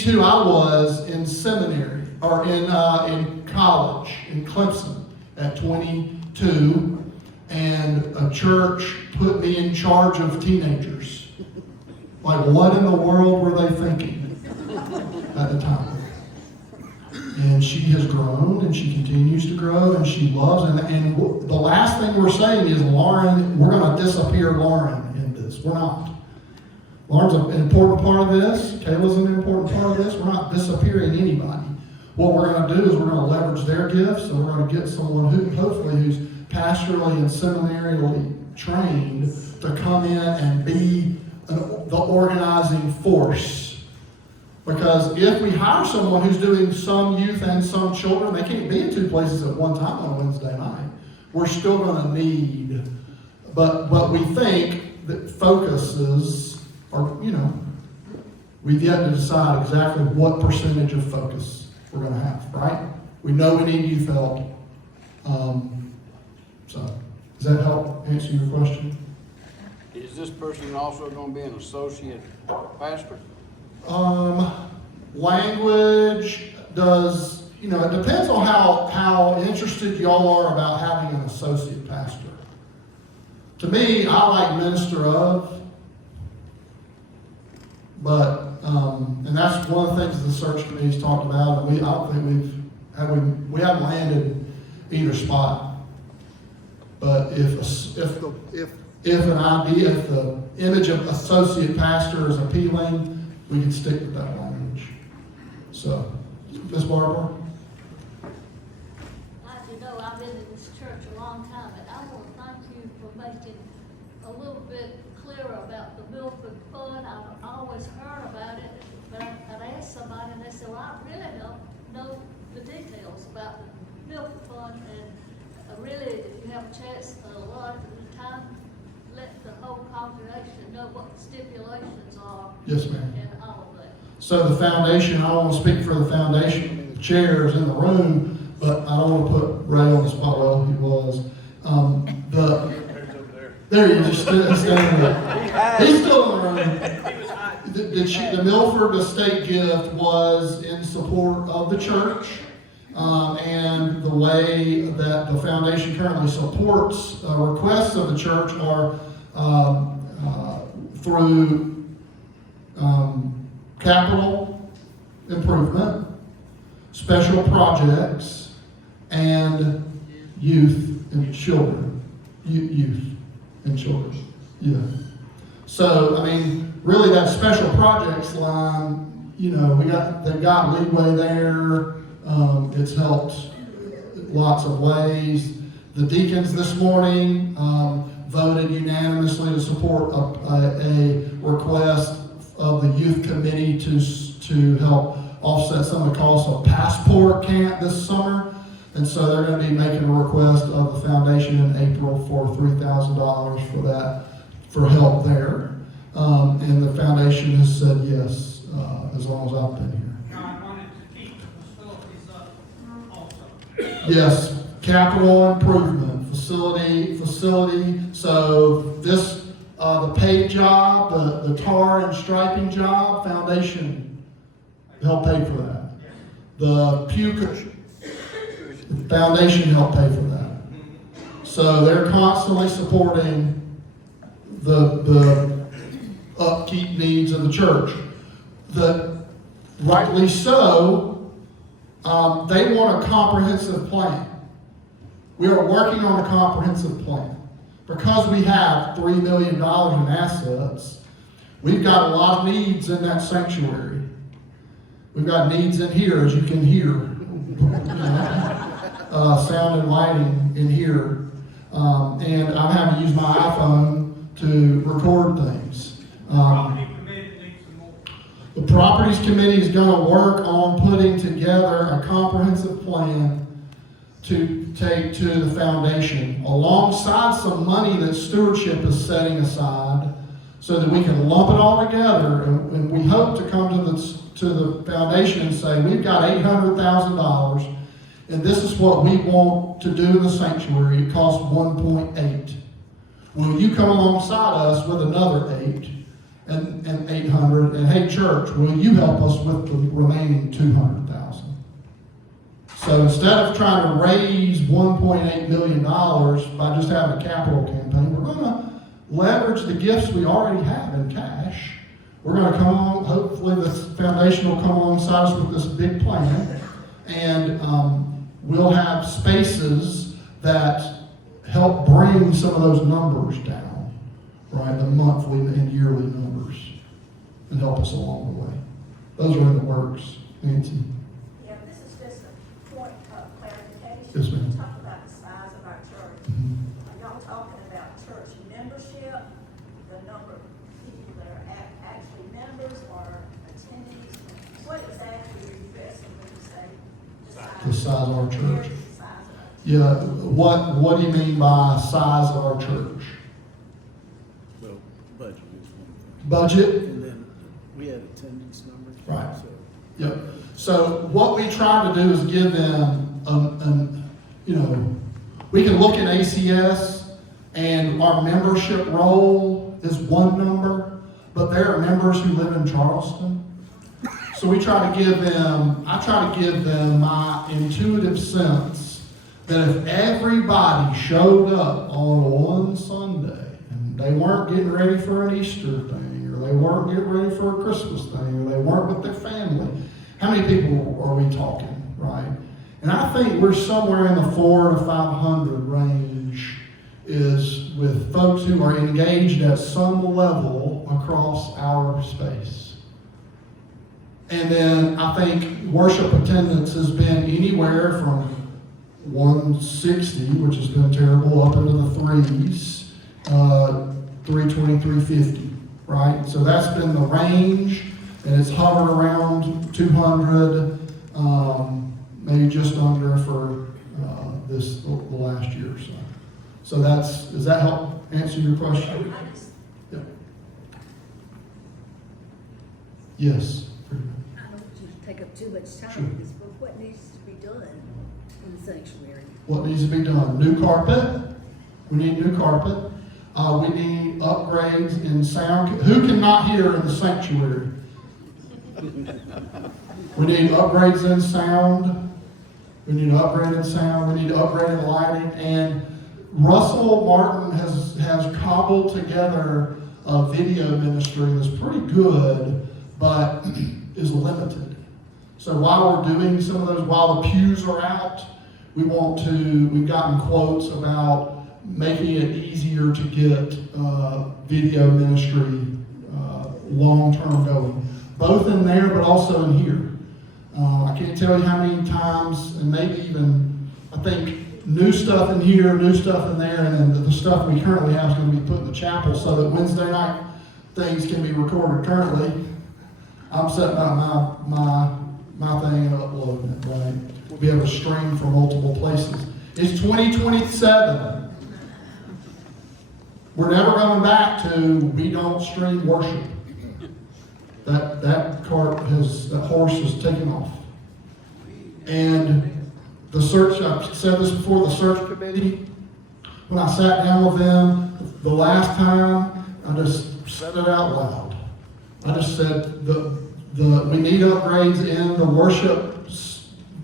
who I was in seminary, or in college, in Clemson, at 22, and a church put me in charge of teenagers. Like, what in the world were they thinking at the time? And she has grown, and she continues to grow, and she loves, and the last thing we're saying is, Lauren, we're going to disappear Lauren in this. We're not. Lauren's an important part of this. Kayla's an important part of this. We're not disappearing anybody. What we're going to do is we're going to leverage their gifts, and we're going to get someone who, hopefully, who's pastorally and seminarially trained to come in and be the organizing force. Because if we hire someone who's doing some youth and some children, they can't be in two places at one time on a Wednesday night. We're still going to need, but we think that focuses are, we've yet to decide exactly what percentage of focus we're going to have, right? We know we need youth help. So, does that help answer your question? Is this person also gonna be an associate pastor? Language does, it depends on how interested y'all are about having an associate pastor. To me, I like minister of, but, and that's one of the things the search committee's talked about, and I don't think we haven't landed either spot. But if the image of associate pastor is appealing, we can stick with that language. So, Ms. Barbara? You know, I've been in this church a long time, and I want to thank you for making a little bit clearer about the Milford Fund. I've always heard about it, but I've asked somebody, and they said, well, I really don't know the details about the Milford Fund, and really, if you have a chance, a lot of the time, let the whole congregation know what the stipulations are. Yes, ma'am. And all of that. So the foundation, I don't want to speak for the foundation, the chairs in the room, but I don't want to put Ray on the spot. Well, he was. There he is, standing there. He's still in the room. The Milford Estate gift was in support of the church. And the way that the foundation currently supports requests of the church are through capital improvement, special projects, and youth and children. Youth and children. Yeah. So, really that special projects line, they've got leeway there. It's helped lots of ways. The deacons this morning voted unanimously to support a request of the youth committee to help offset some of the costs of Passport Camp this summer. And so they're going to be making a request of the foundation in April for $3,000 for that, for help there. And the foundation has said yes, as long as I've been here. Yes, capital improvement, facility. So this, the paid job, the tar and striping job, foundation helped pay for that. The pew cushion, the foundation helped pay for that. So they're constantly supporting the upkeep needs of the church. Rightly so. They want a comprehensive plan. We are working on a comprehensive plan. Because we have $3 million in assets, we've got a lot of needs in that sanctuary. We've got needs in here, as you can hear. Sound and lighting in here. And I'm having to use my iPhone to record things. The Properties Committee is going to work on putting together a comprehensive plan to take to the foundation, alongside some money that stewardship is setting aside, so that we can lump it all together. And we hope to come to the foundation and say, we've got $800,000 and this is what we want to do in the sanctuary. It costs 1.8. Will you come alongside us with another 8 and 800? And hey, church, will you help us with the remaining 200,000? So instead of trying to raise $1.8 million by just having a capital campaign, we're going to leverage the gifts we already have in cash. We're going to come on, hopefully the foundation will come alongside us with this big plan, and we'll have spaces that help bring some of those numbers down, right? The monthly and yearly numbers, and help us along the way. Those are in the works. Nancy? Yeah, this is just a point of clarification. Yes, ma'am. We talk about the size of our church. Are y'all talking about church membership, the number of people that are actually members or attendees? What exactly are you addressing when you say The size of our church. Where's the size of our church? Yeah, what do you mean by size of our church? Well, budget is one thing. Budget? And then we had attendance numbers. Right. So Yep. So what we try to do is give them, we can look at ACS and our membership roll is one number, but there are members who live in Charleston. So we try to give them, I try to give them my intuitive sense that if everybody showed up on one Sunday and they weren't getting ready for an Easter thing, or they weren't getting ready for a Christmas thing, or they weren't with their family, how many people are we talking, right? And I think we're somewhere in the 400 to 500 range is with folks who are engaged at some level across our space. And then I think worship attendance has been anywhere from 160, which has been terrible, up into the 3s, 320, 350, right? So that's been the range, and it's hovered around 200, maybe just under for the last year or so. So does that help answer your question? Yep. Yes. I don't want you to take up too much time with this, but what needs to be done in the sanctuary? What needs to be done? New carpet. We need new carpet. We need upgrades in sound. Who cannot hear in the sanctuary? We need upgrades in sound. We need to upgrade in sound. We need to upgrade in lighting. And Russell Martin has cobbled together a video ministry that's pretty good, but is limited. So while we're doing some of those, while the pews are out, we've gotten quotes about making it easier to get video ministry long-term going, both in there but also in here. I can't tell you how many times, and maybe even, I think, new stuff in here, new stuff in there, and then the stuff we currently have is going to be put in the chapel so that Wednesday night things can be recorded. Currently, I'm setting up my thing and uploading it, right? We'll be able to stream from multiple places. It's 2027. We're never going back to we don't stream worship. That horse has taken off. And the search, I've said this before, the search committee, when I sat down with them the last time, I just said it out loud. I just said we need upgrades in the worship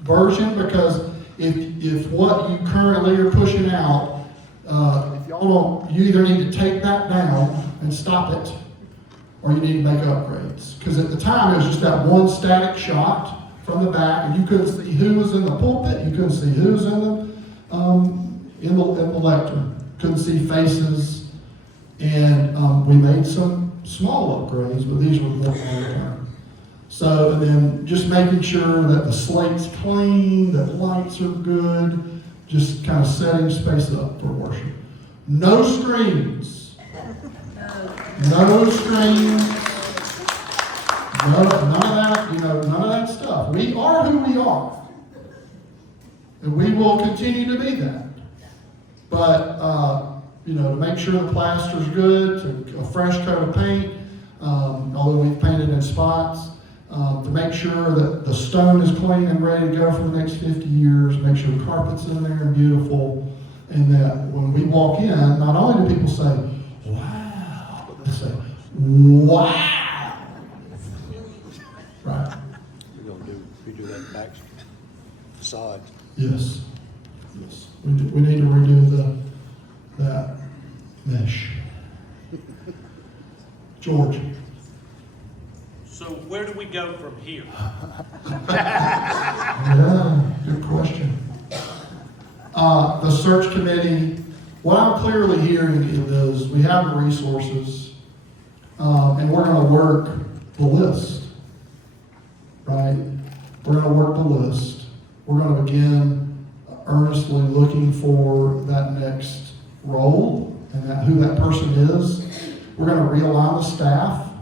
version, because if what you currently are pushing out, if y'all don't, you either need to take that down and stop it, or you need to make upgrades. Because at the time, it was just that one static shot from the back, and you couldn't see who was in the pulpit, you couldn't see who was in the lectern, couldn't see faces, and we made some small upgrades, but these were more long-term. So, and then just making sure that the slate's clean, that lights are good, just kind of setting space up for worship. No screens. No screens. None of that, none of that stuff. We are who we are. And we will continue to be that. But, to make sure the plaster's good, a fresh coat of paint, although we've painted in spots, to make sure that the stone is clean and ready to go for the next 50 years, make sure the carpet's in there and beautiful, and that when we walk in, not only do people say, wow, they say, wow. Right. We do that back facade. Yes. Yes. We need to redo that mesh. George. So where do we go from here? Yeah, good question. The search committee, what I'm clearly hearing is we have the resources, and we're gonna work the list, right? We're gonna work the list. We're gonna begin earnestly looking for that next role and who that person is. We're gonna realign the staff,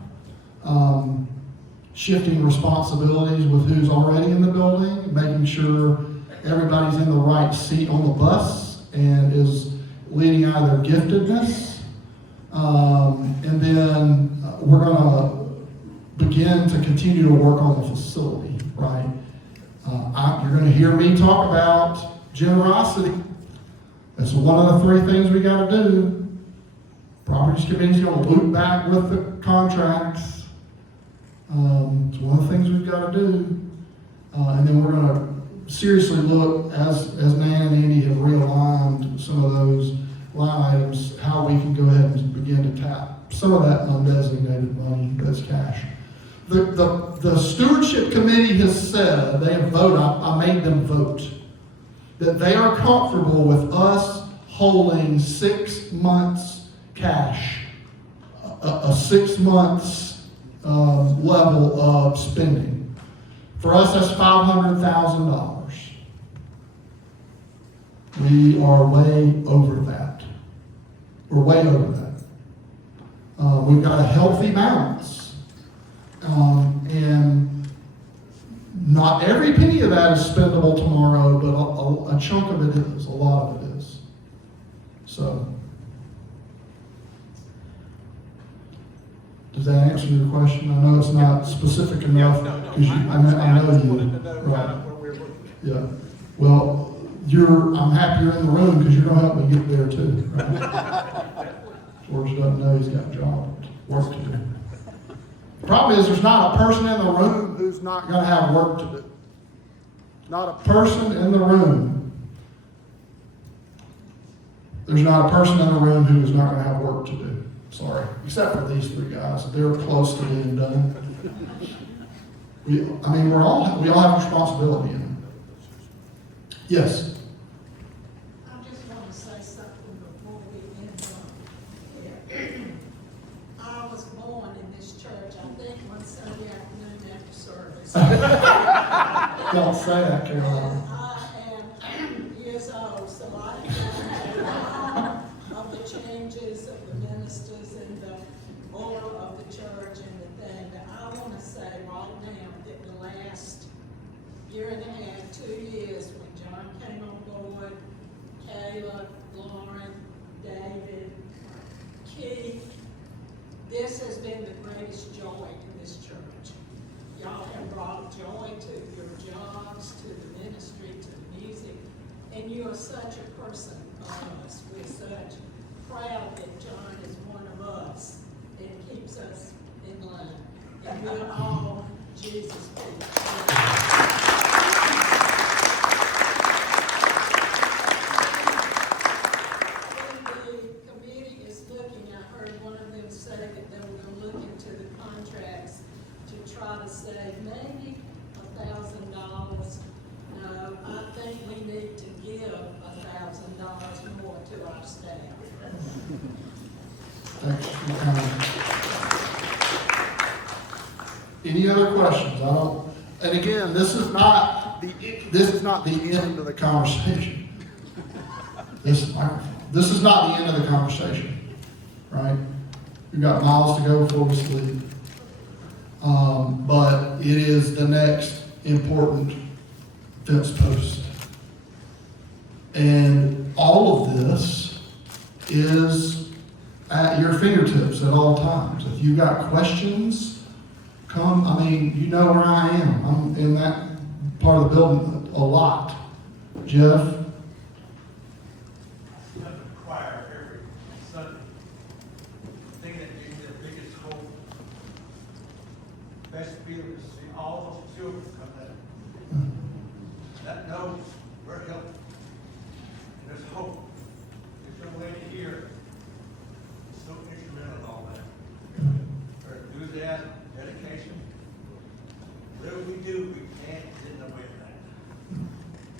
shifting responsibilities with who's already in the building, making sure everybody's in the right seat on the bus and is leading out of their giftedness. And then we're gonna begin to continue to work on the facility, right? You're gonna hear me talk about generosity. That's one of the 3 things we gotta do. Properties Committee's gonna loop back with the contracts. It's one of the things we've gotta do. And then we're gonna seriously look, as Nan and Andy have realigned some of those line items, how we can go ahead and begin to tap some of that undesignated money that's cash. The stewardship committee has said, they have voted, I made them vote, that they are comfortable with us holding 6 months cash, a 6 months level of spending. For us, that's $500,000. We are way over that. We're way over that. We've got a healthy balance. And not every penny of that is spendable tomorrow, but a chunk of it is, a lot of it is. So, does that answer your question? I know it's not specific enough. I know you. Right. Yeah. Well, I'm happy you're in the room because you're going to help me get there too. Right? George doesn't know he's got a job, work to do. The problem is there's not a person in the room who's not going to have work to do. Not a person in the room. There's not a person in the room who is not going to have work to do. Sorry. Except for these 3 guys. They're close to being done. We all have responsibility in it. Yes. I just want to say something before we end on. I was born in this church, I think one Sunday afternoon after service. Don't say that, Caroline. I am years old, so I know of the changes of the ministers and the order of the church and the thing. But I want to say right now that the last year and a half, 2 years, when John came on board, Kayla, Lauren, David, Keith, this has been the greatest joy in this church. Y'all have brought joy to your jobs, to the ministry, to the music, and you are such a person of us. We're such proud that John is one of us and keeps us in line. And we're all Jesus people. To save maybe $1,000. No, I think we need to give $1,000 more to our staff. Any other questions? And again, this is not the end of the conversation. This is not the end of the conversation, right? We've got miles to go before we sleep. But it is the next important fence post. And all of this is at your fingertips at all times. If you've got questions, come, I mean, you know where I am. I'm in that part of the building a lot. Jeff? Choir every Sunday. The thing that gives me the biggest hope, best feeling is to see all those children come down. That knows we're helping. And there's hope. This young lady here is so instrumental in all that. Her enthusiasm, dedication, whatever we do, we can't get in the way of that.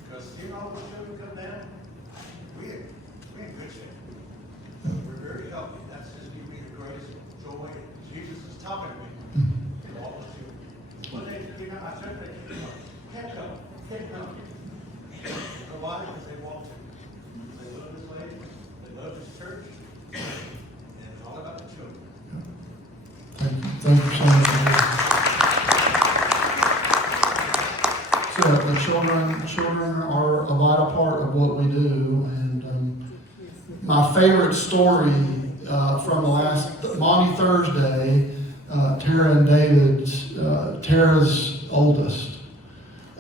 Because seeing all those children come down, we're in good shape. We're very healthy. That's just giving me the greatest joy. Jesus is talking to me. To all the children. One day, I said they can't come. Can't come. You know why? Because they want to. They love this lady. They love this church. And it's all about the children. Thank you so much. So the children are a vital part of what we do, and my favorite story from the last Monty Thursday, Tara and David's, Tara's oldest,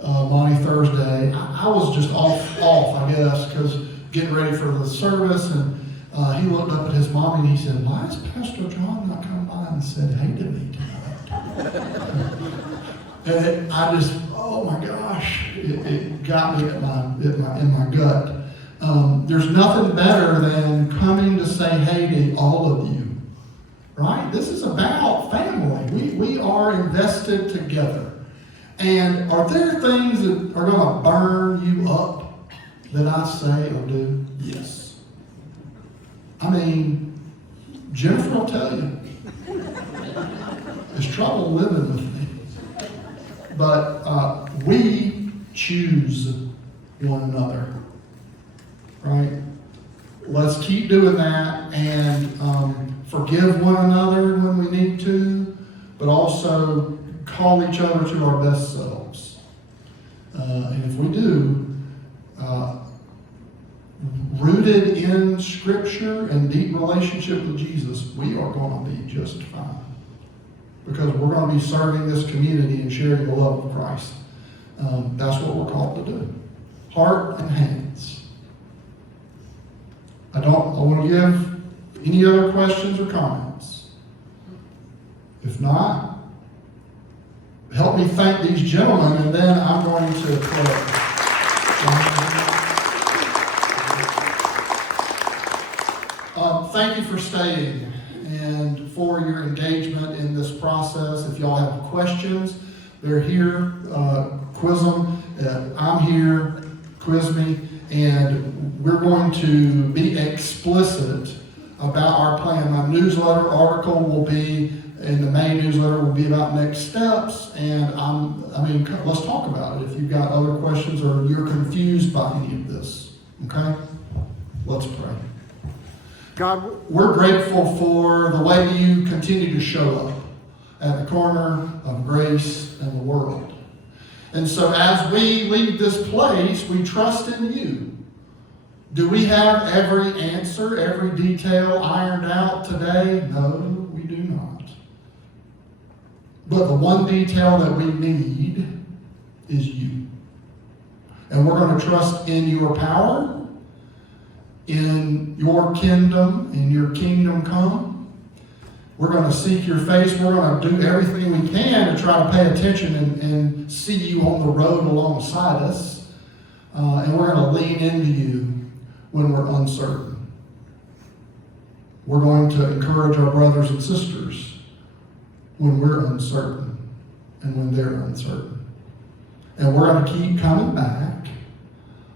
Monty Thursday. I was just off, I guess, because getting ready for the service, and he looked up at his mommy and he said, "Why is Pastor John not come by and said hey to me tonight?" And I just, oh my gosh, it got me in my gut. There's nothing better than coming to say hey to all of you, right? This is about family. We are invested together. And are there things that are going to burn you up that I say or do? Yes. I mean, Jennifer will tell you. There's trouble living with me. But we choose one another, right? Let's keep doing that and forgive one another when we need to, but also call each other to our best selves. And if we do, rooted in Scripture and deep relationship with Jesus, we are going to be just fine. Because we're going to be serving this community and sharing the love of Christ. That's what we're called to do. Heart and hands. I want to give any other questions or comments. If not, help me thank these gentlemen, and then I'm going to pray. Thank you for staying and for your engagement in this process. If y'all have questions, they're here. Quiz them. I'm here. Quiz me. And we're going to be explicit about our plan. My newsletter article will be, in the May newsletter, will be about next steps. And let's talk about it if you've got other questions or you're confused by any of this. Okay? Let's pray. God, we're grateful for the way you continue to show up at the corner of grace and the world. And so as we leave this place, we trust in you. Do we have every answer, every detail ironed out today? No, we do not. But the one detail that we need is you. And we're going to trust in your power, in your kingdom, in your kingdom come. We're going to seek your face. We're going to do everything we can to try to pay attention and see you on the road alongside us. And we're going to lean into you when we're uncertain. We're going to encourage our brothers and sisters when we're uncertain and when they're uncertain. And we're going to keep coming back,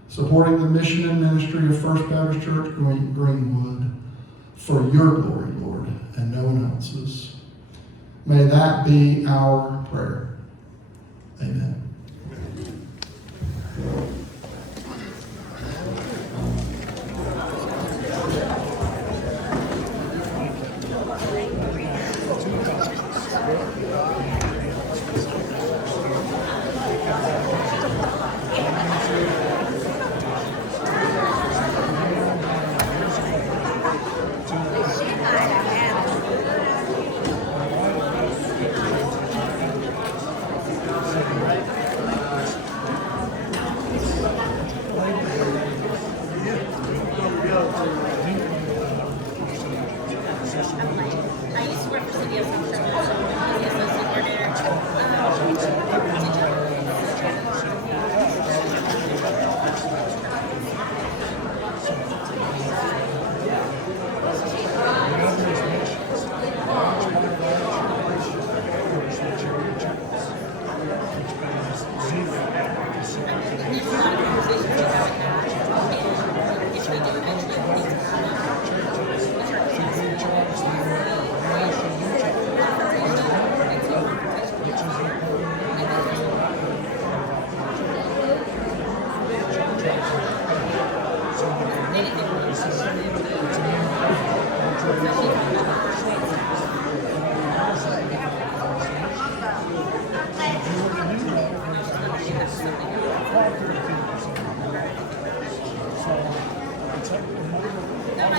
supporting the mission and ministry of First Baptist Church Greenwood for your glory, Lord, and no one else's. May that be our prayer. Amen.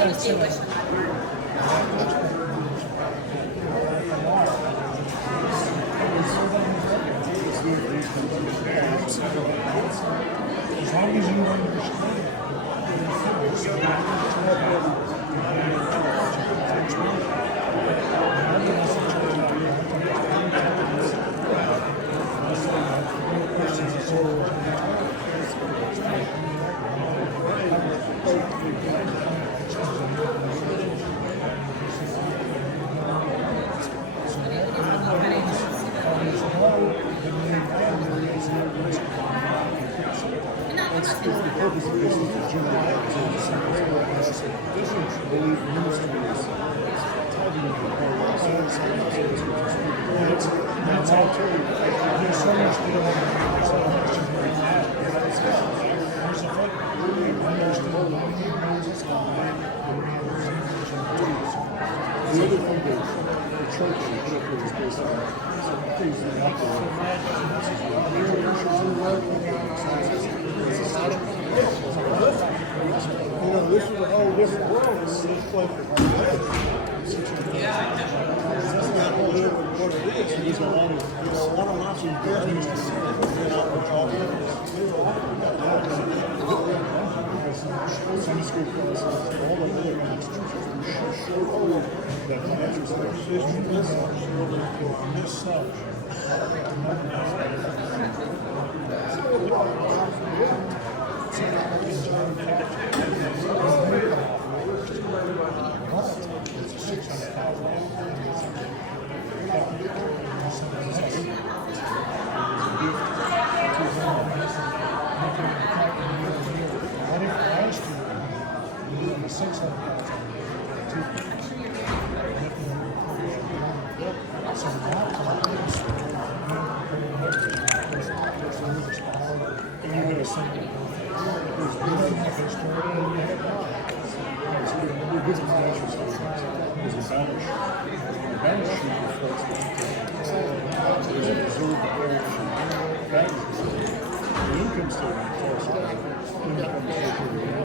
As long as you understand. That's all true. There's so much going on. There's a fact that we understand why he knows it's going on. The other thing that the church should put up with is based on things that you know, this is a whole different world. This is a place that's not really what it is. He's a lot of, you know, one of my suggestions is, you know, we're talking Sunday school classes, all of it, show that financial system is this such. The income statement tells you